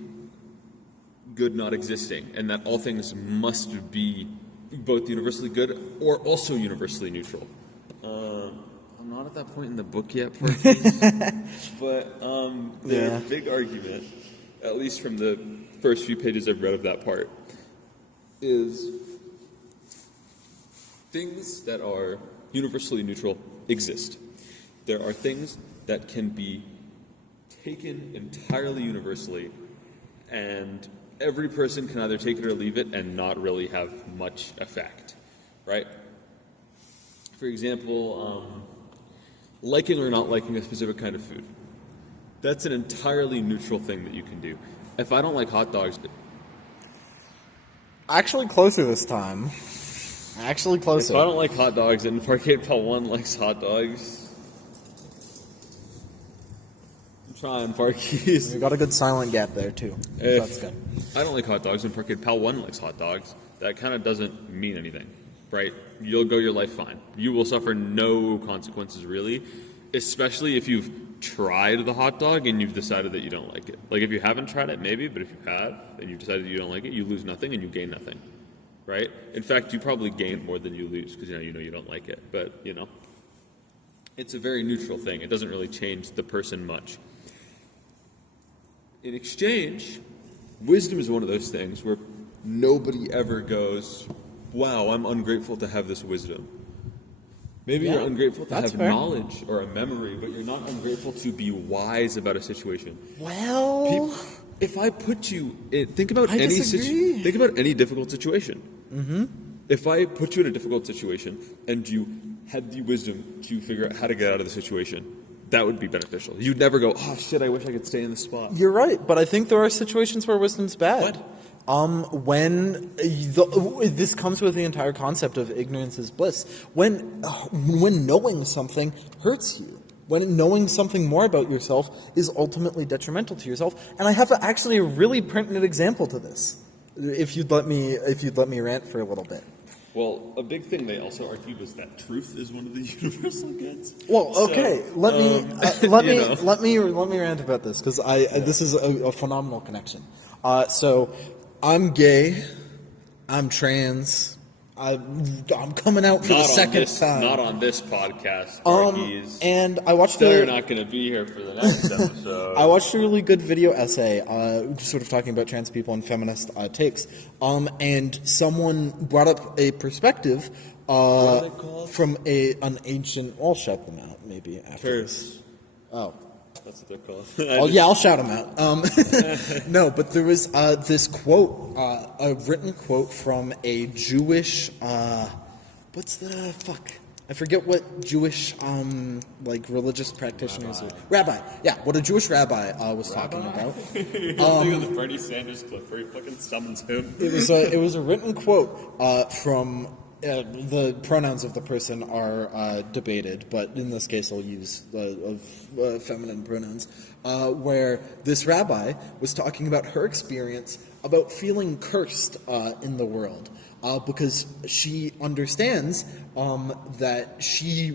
good not existing, and that all things must be both universally good or also universally neutral. I'm not at that point in the book yet, but their big argument, at least from the first few pages I've read of that part, is things that are universally neutral exist. There are things that can be taken entirely universally, and every person can either take it or leave it and not really have much effect, right? For example, liking or not liking a specific kind of food. That's an entirely neutral thing that you can do. If I don't like hot dogs, Actually closer this time. Actually If closer. I don't like hot dogs and Parkade Pal 1 likes hot dogs, I'm trying Parkees. We got a good silent gap there, too. That's good. I don't like hot dogs and Parkade Pal 1 likes hot dogs, that kind of doesn't mean anything, right? You'll go your life fine. You will suffer no consequences, really, especially if you've tried the hot dog and you've decided that you don't like it. Like, if you haven't tried it, maybe, but if you have and you've decided you don't like it, you lose nothing and you gain nothing, right? In fact, you probably gain more than you lose because, you know you don't like it. But, it's a very neutral thing. It doesn't really change the person much. In exchange, wisdom is one of those things where nobody ever goes, wow, I'm ungrateful to have this wisdom. Maybe you're ungrateful to have fair. knowledge or a memory, but you're not ungrateful to be wise about a situation. Well, If I put you in, think about I disagree. think about any difficult situation. Mm-hmm. If I put you in a difficult situation and you had the wisdom to figure out how to get out of the situation, that would be beneficial. You'd never go, oh shit, I wish I could stay in the spot. you're right, but I think there are situations where wisdom's bad. When this comes with the entire concept of ignorance is bliss. When knowing something hurts you. When knowing something more about yourself is ultimately detrimental to yourself. And I have actually a really pertinent example to this. If you'd let me rant for a little bit. Well, a big thing they also argued was that truth is one of the universal goods. Well, okay. So, Let me rant about this because this is a phenomenal connection. So I'm gay. I'm trans. I'm coming out for the second time. Not on this podcast, Parkees. And I watched They're not going to be here for the next episode. I watched a really good video essay, sort of talking about trans people and feminist takes. And someone brought up a perspective What are they called? from an ancient. I'll shout them out maybe after this. Curse. Oh. That's what they're called. I'll shout them out. No, but there was this quote, a written quote from a Jewish. What's the fuck? I forget what Jewish religious practitioners. Rabbi. Yeah, what a Jewish rabbi was talking about. On the Bernie Sanders clip where he fucking summons him. It was a written quote from. The pronouns of the person are debated, but in this case I'll use feminine pronouns, where this rabbi was talking about her experience about feeling cursed in the world, because she understands that she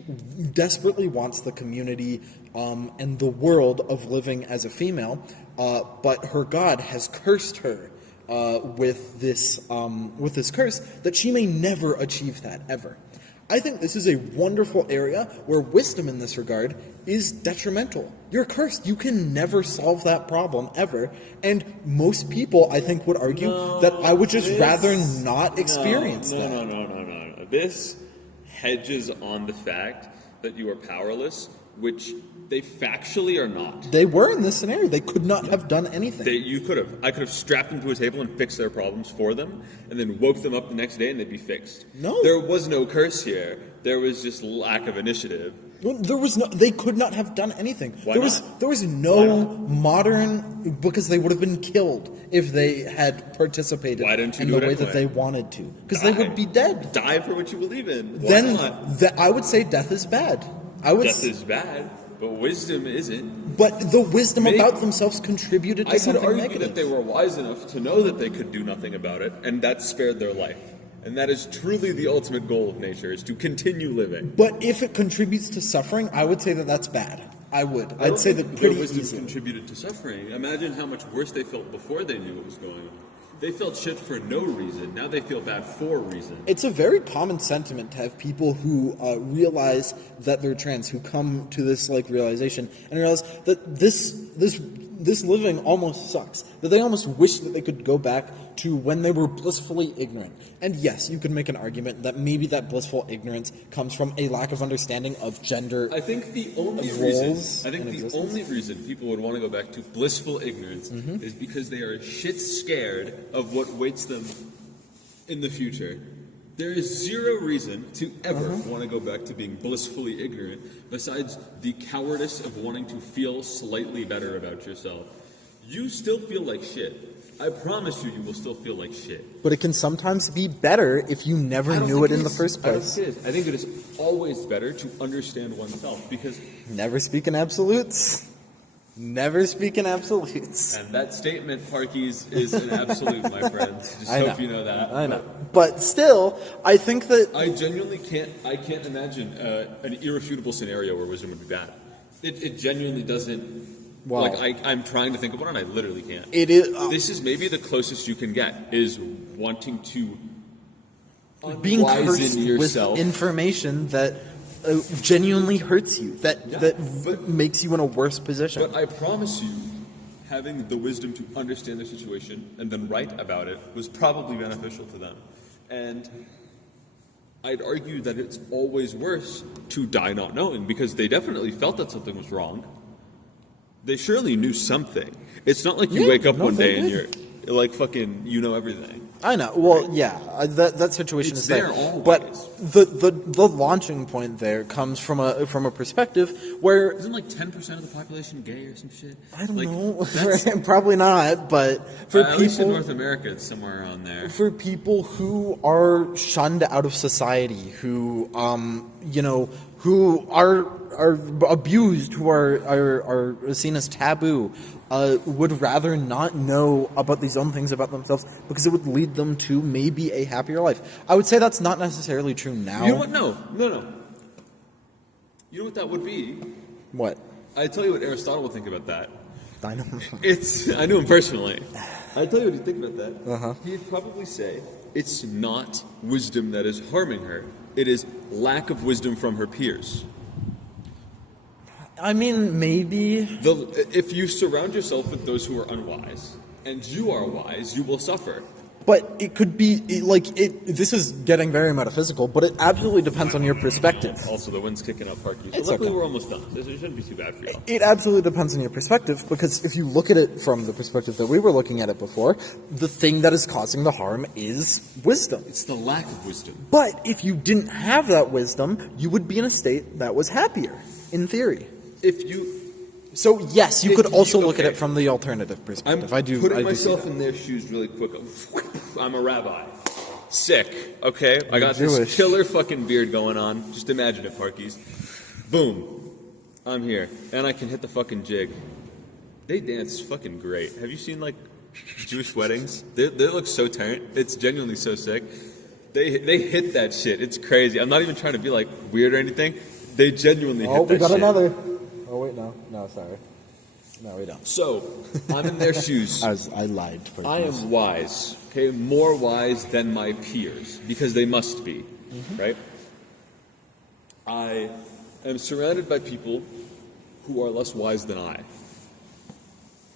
desperately wants the community and the world of living as a female, but her God has cursed her with this curse that she may never achieve that ever. I think this is a wonderful area where wisdom in this regard is detrimental. You're cursed. You can never solve that problem ever. And most people, I think, would argue that I would just rather not experience that. No. This hedges on the fact that you are powerless, which they factually are not. They were in this scenario. They could not have done anything. You could have. I could have strapped them to a table and fixed their problems for them, and then woke them up the next day and they'd be fixed. No. There was no curse here. There was just lack of initiative. Well, there was no. They could not have done anything. Why not? There was no modern, because they would have been killed if they had participated Why didn't you in do the it way anyway? that they wanted to. Because they would be dead. Die for what you believe in. Why Then not? I would say death is bad. I would. Death is bad, but wisdom isn't. But the wisdom Maybe- about themselves contributed to I could something argue negative. that they were wise enough to know that they could do nothing about it, and that spared their life. And that is truly the ultimate goal of nature, is to continue living. But if it contributes to suffering, I would say that that's bad. I would. I I'd don't say think that their pretty wisdom easily. contributed to suffering. Imagine how much worse they felt before they knew what was going on. They felt shit for no reason. Now they feel bad for a reason. It's a very common sentiment to have people who realize that they're trans, who come to this realization and realize that this living almost sucks. That they almost wish that they could go back to when they were blissfully ignorant. And yes, you could make an argument that maybe that blissful ignorance comes from a lack of understanding of gender. I think the only roles in reason existence. people would want to go back to blissful ignorance is because they are shit scared of what waits them in the future. There is zero reason to ever want to go back to being blissfully ignorant besides the cowardice of wanting to feel slightly better about yourself. You still feel like shit. I promise you will still feel like shit. But it can sometimes be better if you never knew it in the first place. I think it is always better to understand oneself because... Never speak in absolutes. Never speak in absolutes. And that statement, Parkies, is an absolute, my friends. Just hope you know that. I know. But still, I think that... I genuinely can't imagine an irrefutable scenario where wisdom would be bad. It genuinely doesn't... Well, I'm trying to think of one and I literally can't. It is... this is maybe the closest you can get, is wanting to being cursed yourself with information that genuinely hurts you, that makes you in a worse position. But I promise you, having the wisdom to understand their situation and then write about it was probably beneficial to them. And I'd argue that it's always worse to die not knowing, because they definitely felt that something was wrong. They surely knew something. It's not like you wake up one day and you're like fucking, you know everything. I know. Well, yeah, that situation It's is there there. always. But the launching point there comes from a perspective where Isn't like 10% of the population gay or some shit? I don't Like, know. that's- Probably not. But for at least in people, North America, it's somewhere around there. for people who are shunned out of society, who who are abused, who are seen as taboo, would rather not know about these own things about themselves because it would lead them to maybe a happier life. I would say that's not necessarily true now. You know what? No. You know what that would be? What? I tell you what Aristotle would think about that. I know. I knew him personally. I tell you what he'd think about that. Uh-huh. He'd probably say it's not wisdom that is harming her. It is lack of wisdom from her peers. I mean, maybe. If you surround yourself with those who are unwise, and you are wise, you will suffer. But it could be, this is getting very metaphysical, but it absolutely depends on your perspective. Also, the wind's kicking up, Parky. So It's luckily, okay. we're almost done. It shouldn't be too bad for you. It absolutely depends on your perspective, because if you look at it from the perspective that we were looking at it before, the thing that is causing the harm is wisdom. It's the lack of wisdom. But if you didn't have that wisdom, you would be in a state that was happier, in theory. So yes, you could also look at it from the alternative perspective. I'm putting I do see myself that. in their shoes really quick. I'm a rabbi. Sick. Okay? I got Jewish. this killer fucking beard going on. Just imagine it, Parkies. Boom. I'm here. And I can hit the fucking jig. They dance fucking great. Have you seen, like, Jewish weddings? They look so turned. It's genuinely so sick. They hit that shit. It's crazy. I'm not even trying to be, like, weird or anything. They genuinely hit that shit. Oh, we got another. Oh, wait, no. No, sorry. No, we don't. So, I'm in their shoes. I lied. I am wise, okay? More wise than my peers, because they must be, right? I am surrounded by people who are less wise than I.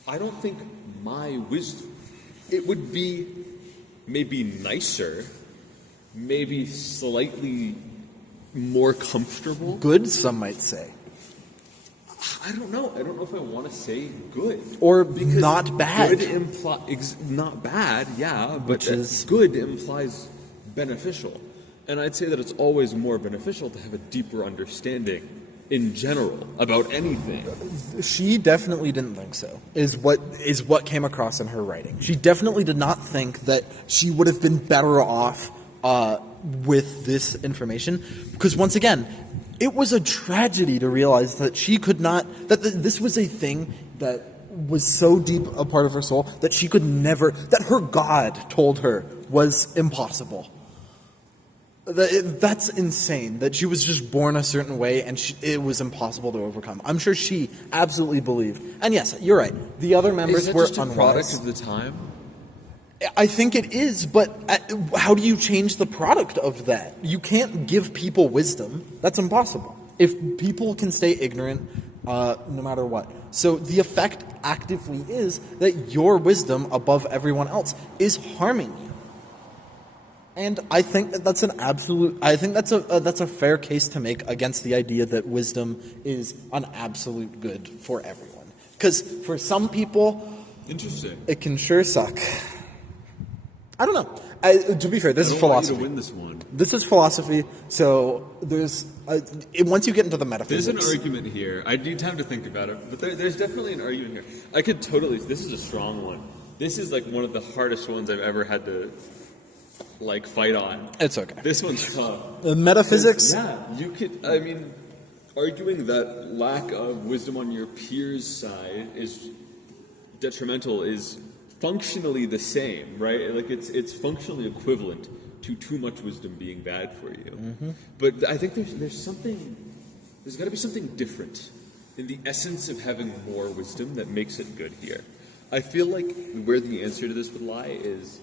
I don't think my wisdom, it would be maybe nicer, maybe slightly more comfortable. Good, some might say. I don't know. I don't know if I want to say good Or because not bad. Good not bad, yeah, but Which is- good implies beneficial, and I'd say that it's always more beneficial to have a deeper understanding in general about anything. She definitely didn't think so, is what came across in her writing. She definitely did not think that she would have been better off with this information, because once again, it was a tragedy to realize that she could not, this was a thing that was so deep a part of her soul that she could never, that her God told her was impossible. That's insane, that she was just born a certain way and it was impossible to overcome. I'm sure she absolutely believed. And yes, you're right. The other members Is that were just a unwise. product of the time? I think it is, but how do you change the product of that? You can't give people wisdom. That's impossible. If people can stay ignorant, no matter what. So the effect actively is that your wisdom above everyone else is harming you. And I think that's an absolute. I think that's a fair case to make against the idea that wisdom is an absolute good for everyone. Because for some people, Interesting. it can sure suck. I don't know. To be fair, this is I don't want you philosophy. to win this one. This is philosophy, so there's once you get into the There's metaphysics. an argument here. I need time to think about it, but there's definitely an argument here. I could totally. This is a strong one. This is like one of the hardest ones I've ever had to like fight on. It's okay. This one's tough. Metaphysics? Yeah, you could. I mean, arguing that lack of wisdom on your peers' side is detrimental is functionally the same, right? Like it's functionally equivalent to too much wisdom being bad for you. But I think there's something. There's got to be something different in the essence of having more wisdom that makes it good here. I feel like where the answer to this would lie is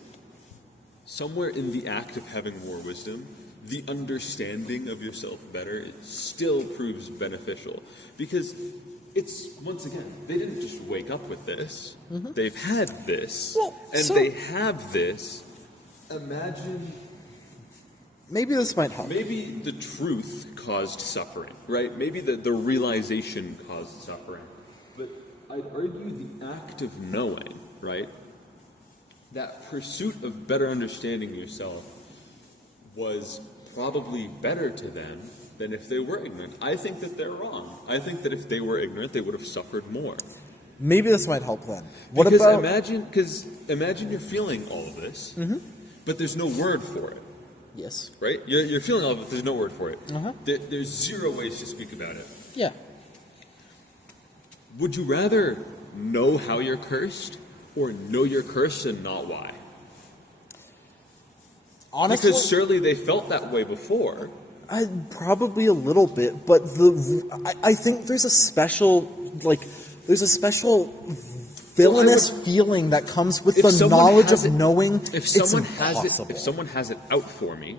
somewhere in the act of having more wisdom, the understanding of yourself better still proves beneficial. Because it's, once again, they didn't just wake up with this. They've had this, they have this. Imagine... Maybe this might help. Maybe the truth caused suffering, right? Maybe the realization caused suffering. But I'd argue the act of knowing, right? That pursuit of better understanding yourself was probably better to them than if they were ignorant. I think that they're wrong. I think that if they were ignorant, they would have suffered more. Maybe this might help then. Imagine you're feeling all of this, but there's no word for it. Yes. Right? You're feeling all of it, there's no word for it. There's zero ways to speak about it. Yeah. Would you rather know how you're cursed or know you're cursed and not why? Honestly, because surely they felt that way before. Probably a little bit, but I think there's a special villainous feeling that comes with the knowledge of knowing it's impossible. If someone has it out for me,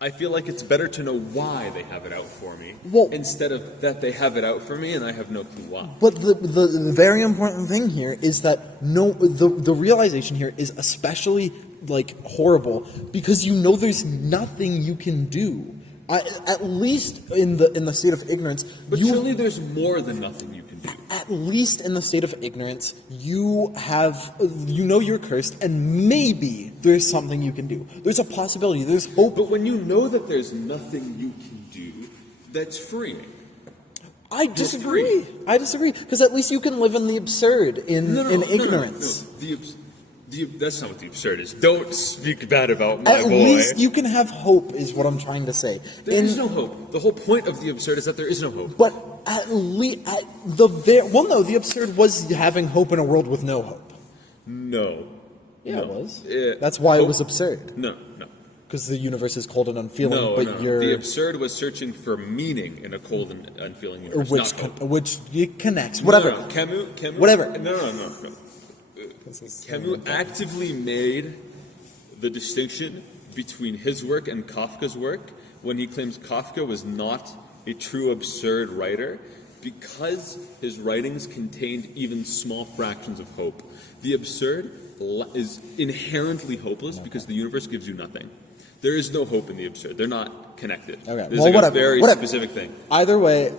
I feel like it's better to know why they have it out for me instead of that they have it out for me and I have no clue why. But the very important thing here is that the realization here is especially horrible because you know there's nothing you can do. At least in the state of ignorance. But surely there's more than nothing you can do. At least in the state of ignorance, you know you're cursed, and maybe there's something you can do. There's a possibility. There's hope. But when you know that there's nothing you can do, that's freeing. I disagree. Because at least you can live in the absurd in ignorance. No. That's not what the absurd is. Don't speak bad about my boy. At least you can have hope, is what I'm trying to say. There is no hope. The whole point of the absurd is that there is no hope. But the absurd was having hope in a world with no hope. No. Yeah, it was. That's why it was absurd. No. Because the universe is cold and unfeeling, No. you're... The absurd was searching for meaning in a cold and unfeeling universe, which connects. Whatever. No. Camus... Whatever. No. Camus actively made the distinction between his work and Kafka's work when he claims Kafka was not a true absurd writer because his writings contained even small fractions of hope. The absurd is inherently hopeless because the universe gives you nothing. There is no hope in the absurd. They're not connected. Okay. There's a very specific thing. Either way,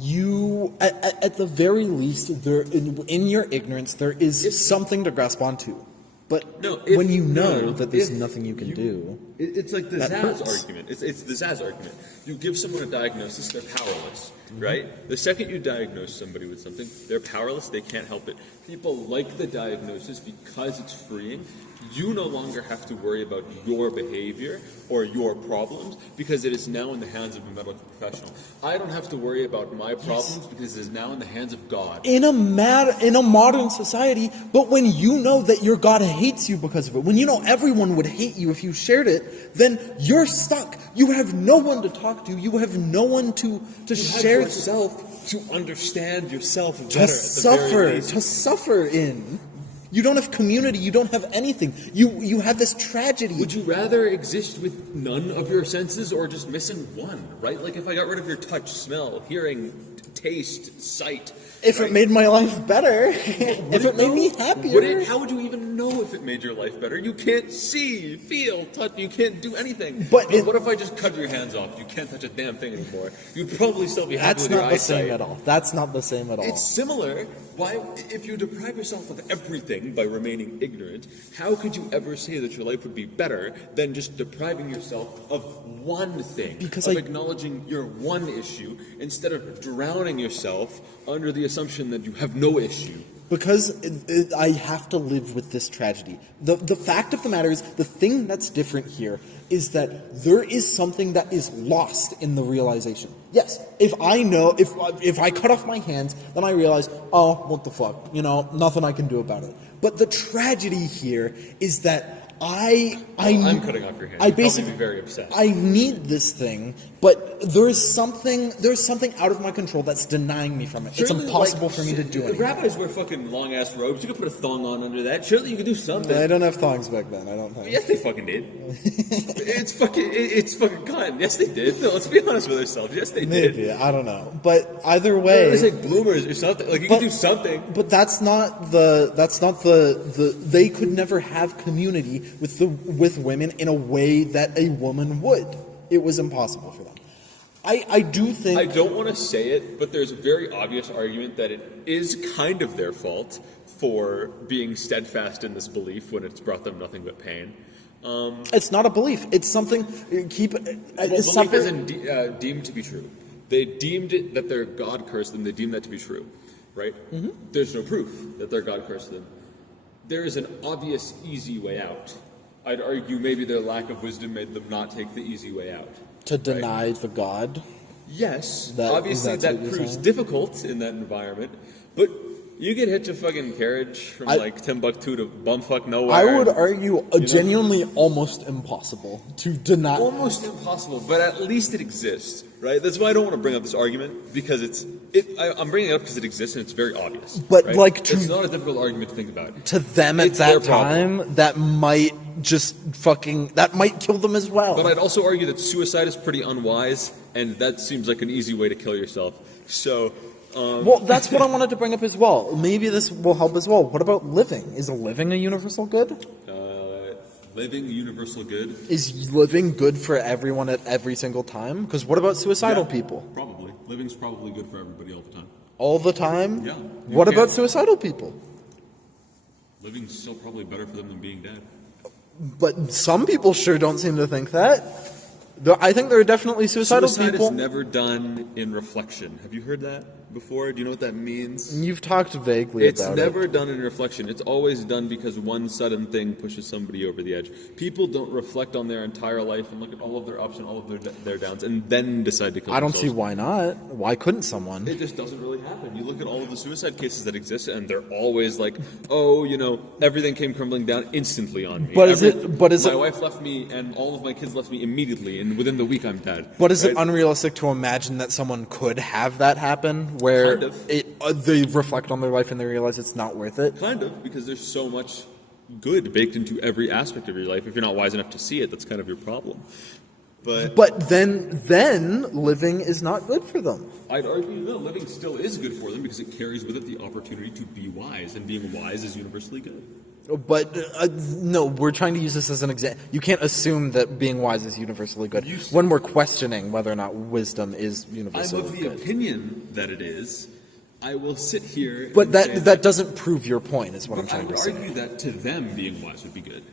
you at the very least, there in your ignorance, there is something to grasp onto. But when you know that there's nothing you can do, it's like the Zaz argument. It's the Zaz argument. You give someone a diagnosis, they're powerless, right? The second you diagnose somebody with something, they're powerless. They can't help it. People like the diagnosis because it's freeing. You no longer have to worry about your behavior or your problems because it is now in the hands of a medical professional. I don't have to worry about my problems because it is now in the hands of God. In a modern society, but when you know that your God hates you because of it, when you know everyone would hate you if you shared it, then you're stuck. You have no one to talk to. You have no one to share yourself, to understand yourself better. To suffer in. You don't have community. You don't have anything. You have this tragedy. Would you rather exist with none of your senses or just missing one, right? Like if I got rid of your touch, smell, hearing, taste, sight. If it made my life better. If it made me happier. How would you even know if it made your life better? You can't see, feel, touch. You can't do anything. But what if I just cut your hands off? You can't touch a damn thing anymore. You'd probably still be happy with your eyesight. That's not the same at all. That's not the same at all. It's similar. Why, if you deprive yourself of everything by remaining ignorant, how could you ever say that your life would be better than just depriving yourself of one thing? Because acknowledging your one issue instead of drowning yourself under the assumption that you have no issue. Because I have to live with this tragedy. The fact of the matter is, the thing that's different here is that there is something that is lost in the realization. Yes, if I cut off my hands, then I realize, oh, what the fuck, nothing I can do about it. But the tragedy here is that I'm cutting off your hand. You'd probably be very upset. I need this thing, but there's something out of my control that's denying me from it. It's impossible for me to do it. Rabbis wear fucking long ass robes. You could put a thong on under that. Surely you could do something. I don't have thongs back then. I don't think. Yes, they fucking did. It's fucking cotton. Yes, they did. No, let's be honest with ourselves. Yes, they did. Maybe, I don't know. But either way, it's like bloomers or something. Like you could do something. But that's not the. They could never have community with women in a way that a woman would. It was impossible for them. I do think... I don't want to say it, but there's a very obvious argument that it is kind of their fault for being steadfast in this belief when it's brought them nothing but pain. It's not a belief. It's something... Belief isn't deemed to be true. They deemed it that their God cursed them. They deemed that to be true, right? Mm-hmm. There's no proof that their God cursed them. There is an obvious, easy way out. I'd argue maybe their lack of wisdom made them not take the easy way out. To deny the God? Yes. Obviously that proves difficult in that environment, but you get hitched a fucking carriage from Timbuktu to bumfuck nowhere. I would argue genuinely almost impossible to deny. Almost impossible, but at least it exists, right? That's why I don't want to bring up this argument, because I'm bringing it up because it exists and it's very obvious. But right? It's not a difficult argument to think about. To them at that time, that might kill them as well. But I'd also argue that suicide is pretty unwise, and that seems like an easy way to kill yourself. So... well, that's what I wanted to bring up as well. Maybe this will help as well. What about living? Is living a universal good? Living universal good? Is living good for everyone at every single time? Because what about suicidal people? Probably. Living's probably good for everybody all the time. All the time? Yeah. What about suicidal people? Living's still probably better for them than being dead. But some people sure don't seem to think that. I think there are definitely suicidal people. Suicide is never done in reflection. Have you heard that before? Do you know what that means? You've talked vaguely about it. It's never done in reflection. It's always done because one sudden thing pushes somebody over the edge. People don't reflect on their entire life and look at all of their ups and all of their downs and then decide to kill themselves. I don't see why not. Why couldn't someone? It just doesn't really happen. You look at all of the suicide cases that exist and they're always like, oh, everything came crumbling down instantly on me. My wife left me and all of my kids left me immediately, and within the week I'm dead. But is it unrealistic to imagine that someone could have that happen where kind of. They reflect on their life and they realize it's not worth it? Kind of, because there's so much good baked into every aspect of your life. If you're not wise enough to see it, that's kind of your problem. But then living is not good for them. I'd argue no, living still is good for them because it carries with it the opportunity to be wise, and being wise is universally good. But no, we're trying to use this as an example. You can't assume that being wise is universally good when we're questioning whether or not wisdom is universally good. I'm of the opinion that it is. I will sit here. But that doesn't prove your point, is what I'm trying to say. I would argue that to them being wise would be good.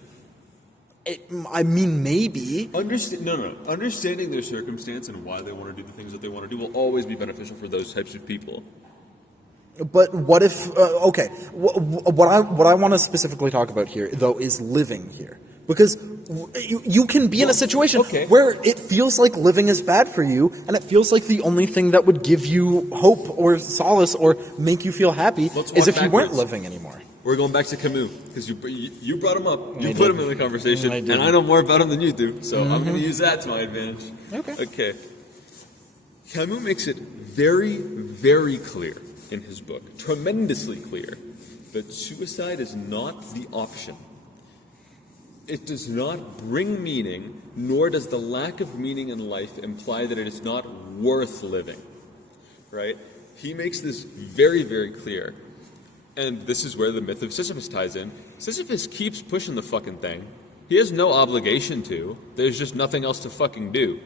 I mean, maybe. Understanding their circumstance and why they want to do the things that they want to do will always be beneficial for those types of people. But what if? Okay, what I want to specifically talk about here, though, is living here, because you can be in a situation where it feels like living is bad for you, and it feels like the only thing that would give you hope or solace or make you feel happy is if you weren't living anymore. We're going back to Camus, because you brought him up. You put him in the conversation, and I know more about him than you do, so I'm going to use that to my advantage. Okay. Camus makes it very, very clear in his book, tremendously clear, that suicide is not the option. It does not bring meaning, nor does the lack of meaning in life imply that it is not worth living. Right? He makes this very, very clear. And this is where the myth of Sisyphus ties in. Sisyphus keeps pushing the fucking thing. He has no obligation to. There's just nothing else to fucking do.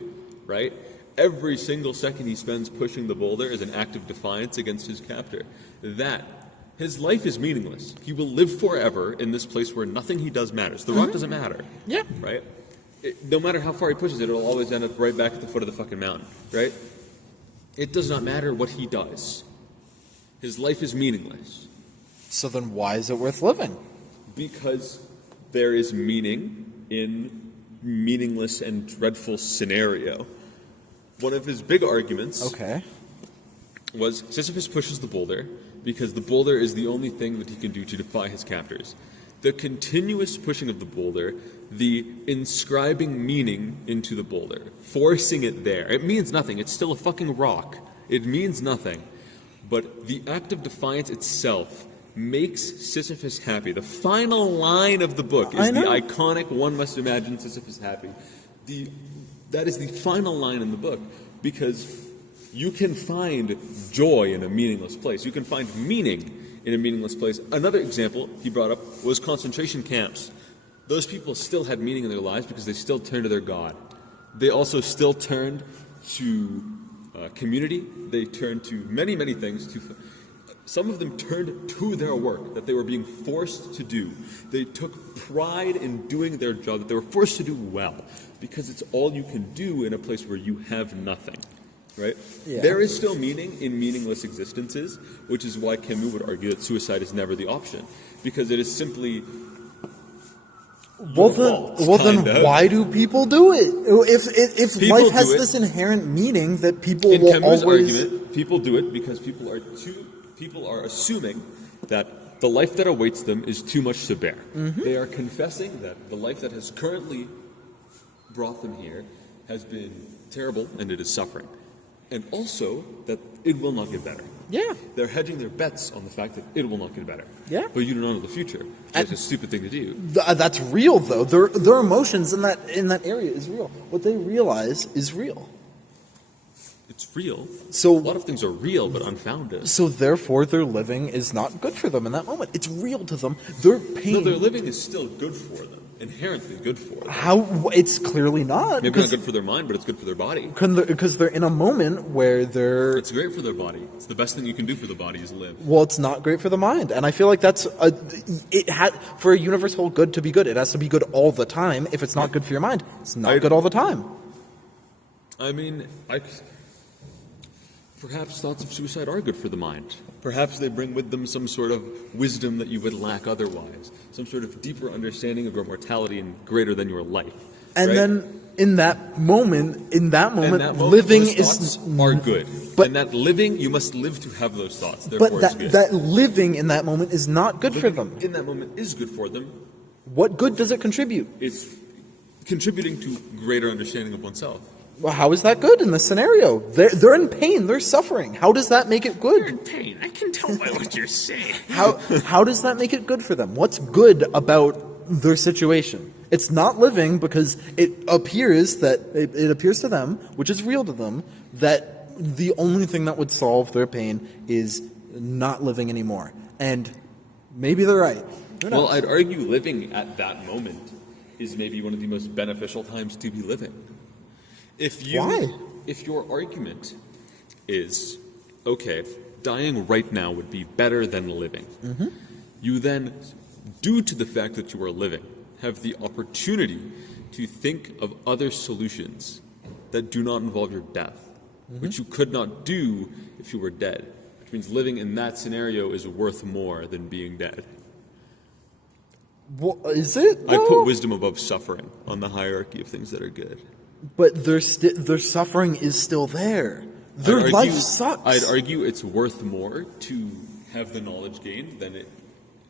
Right? Every single second he spends pushing the boulder is an act of defiance against his captor. His life is meaningless. He will live forever in this place where nothing he does matters. The rock doesn't matter. Yeah. Right? No matter how far he pushes it, it'll always end up right back at the foot of the fucking mountain. Right? It does not matter what he does. His life is meaningless. So then why is it worth living? Because there is meaning in meaningless and dreadful scenario. One of his big arguments was Sisyphus pushes the boulder because the boulder is the only thing that he can do to defy his captors. The continuous pushing of the boulder, the inscribing meaning into the boulder, forcing it there. It means nothing. It's still a fucking rock. It means nothing. But the act of defiance itself makes Sisyphus happy. The final line of the book is the iconic "one must imagine Sisyphus happy." That is the final line in the book, because you can find joy in a meaningless place. You can find meaning in a meaningless place. Another example he brought up was concentration camps. Those people still had meaning in their lives because they still turned to their God. They also still turned to community. They turned to many, many things. Some of them turned to their work that they were being forced to do. They took pride in doing their job that they were forced to do well, because it's all you can do in a place where you have nothing, right? Yeah. There is still meaning in meaningless existences, which is why Camus would argue that suicide is never the option, because it is simply Well, then why do people do it? If life has this inherent meaning that people in will Camus' always... argument, people do it because people are assuming that the life that awaits them is too much to bear. Mm-hmm. They are confessing that the life that has currently brought them here has been terrible and it is suffering. And also that it will not get better. Yeah. They're hedging their bets on the fact that it will not get better. Yeah. But you don't know the future. That's a stupid thing to do. That's real, though. Their emotions in that area is real. What they realize is real. It's real. So a lot of things are real but unfounded. So therefore, their living is not good for them in that moment. It's real to them. Their pain. No, their living is still good for them. Inherently good for them. How? It's clearly not. Maybe not good for their mind, but it's good for their body. Because they're in a moment where they're... It's great for their body. It's the best thing you can do for the body is live. Well, it's not great for the mind. And I feel like that's... for a universal good to be good, it has to be good all the time. If it's not good for your mind, it's not good all the time. I mean, perhaps thoughts of suicide are good for the mind. Perhaps they bring with them some sort of wisdom that you would lack otherwise. Some sort of deeper understanding of your mortality and greater than your life. And right? then in that moment, living those thoughts are good. But in that living, you must live to have those thoughts. Therefore, but that living in that moment is not good for them. In that moment is good for them. What good does it contribute? It's contributing to greater understanding of oneself. Well, how is that good in this scenario? They're in pain. They're suffering. How does that make it good? You're in pain. I can tell by what you're saying. How does that make it good for them? What's good about their situation? It's not living because it appears to them, which is real to them, that the only thing that would solve their pain is not living anymore. And maybe they're right. Well, I'd argue living at that moment is maybe one of the most beneficial times to be living. Why? If your argument is, okay, dying right now would be better than living, mm-hmm. you then, due to the fact that you are living, have the opportunity to think of other solutions that do not involve your death, mm-hmm. which you could not do if you were dead, which means living in that scenario is worth more than being dead. Well, is it, though? I put wisdom above suffering on the hierarchy of things that are good. But their suffering is still there. Their life sucks. I'd argue it's worth more to have the knowledge gained than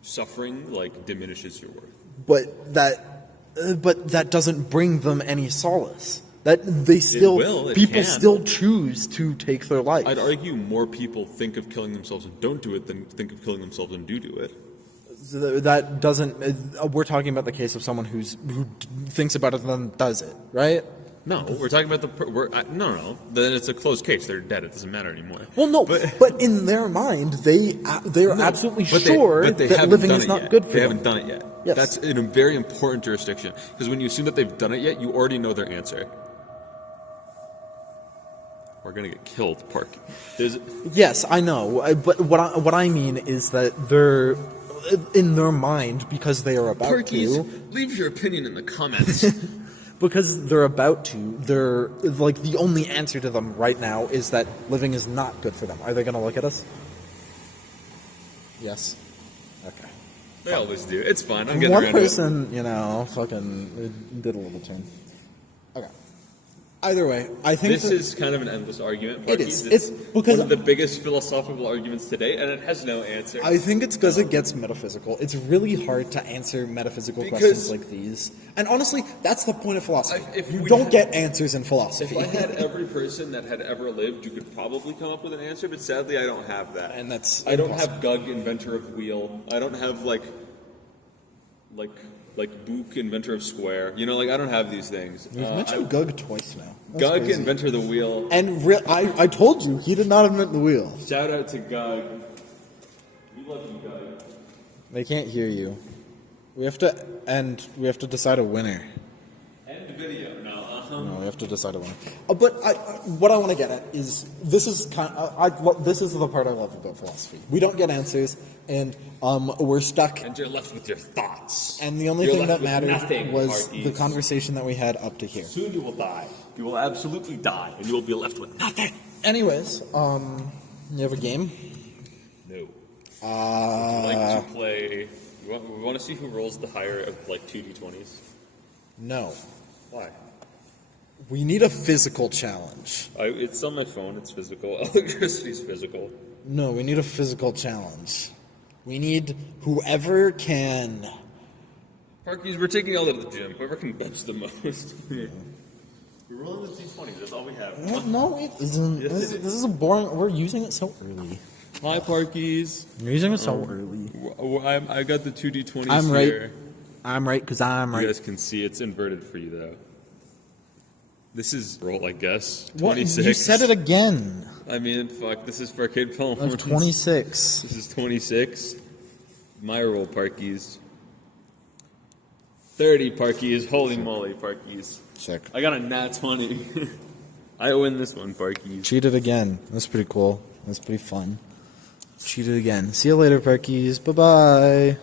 suffering diminishes your worth. But that doesn't bring them any solace. That they still people still choose to take their life. I'd argue more people think of killing themselves and don't do it than think of killing themselves and do it. That doesn't. We're talking about the case of someone who thinks about it and then does it, right? No, we're talking about no. Then it's a closed case. They're dead. It doesn't matter anymore. Well, no, but in their mind, they are absolutely sure that living is not good for them. They haven't done it yet. Yes. That's in a very important jurisdiction, because when you assume that they've done it yet, you already know their answer. We're gonna get killed, Park. Yes, I know, but what I mean is that they're in their mind because they are about Parkies, to. Leave your opinion in the comments. Because they're about to, they're the only answer to them right now is that living is not good for them. Are they going to look at us? Yes. They always do. It's fine. I'm getting One around to it. person, fucking did a little turn. Okay. Either way, I think This is kind of an endless argument. It is. Parkees. It's because- one of the biggest philosophical arguments today, and it has no answer. I think it's because it gets metaphysical. It's really hard to answer metaphysical Because- questions like these. And honestly, that's the point of philosophy. If You we don't had- get answers in If philosophy. I had every person that had ever lived, you could probably come up with an answer, but sadly I don't have that. And that's I don't impossible. have Gug, inventor of wheel. I don't have like Book, inventor of square. I don't have these things. You've mentioned Gug twice now. That's Gug, crazy. inventor of the wheel. And I told you, he did not invent the wheel. Shout out to Gug. We love you, Gug. They can't hear you. We have to decide a winner. End video. No. No, we have to decide a winner. But what I want to get at is this is this is the part I love about philosophy. We don't get answers, and we're stuck. And you're left with your thoughts. And the only You're thing left that with mattered nothing, was Parkees. the conversation that we had up to here. Soon you will die. You will absolutely die, and you will be left with nothing. Anyways, you have a game? No. Would you like to play? We want to see who rolls the higher of like 2d20s. No. Why? We need a physical challenge. It's on my phone. It's physical. Electricity's physical. No, we need a physical challenge. We need whoever can. Parkees, we're taking all to the gym. Whoever can bench the most. We're rolling the d20s. That's all we have. No, it isn't. Yes, This it is a boring. We're using it so early. Hi, Parkees. We're using it so early. I got the 2d20s I'm right. here. I'm right because I'm You right. guys can see it's inverted for you, though. This is roll, I guess. What? 26. You said it again. I mean, fuck. This is Parkade Pal. Of 26. This is 26. My roll, Parkees. 30 Parkees. Holy moly, Parkees. Sick. I got a nat 20. I win this one, Parkees. Cheated again. That's pretty cool. That's pretty fun. Cheated again. See you later, Parkies. Bye bye.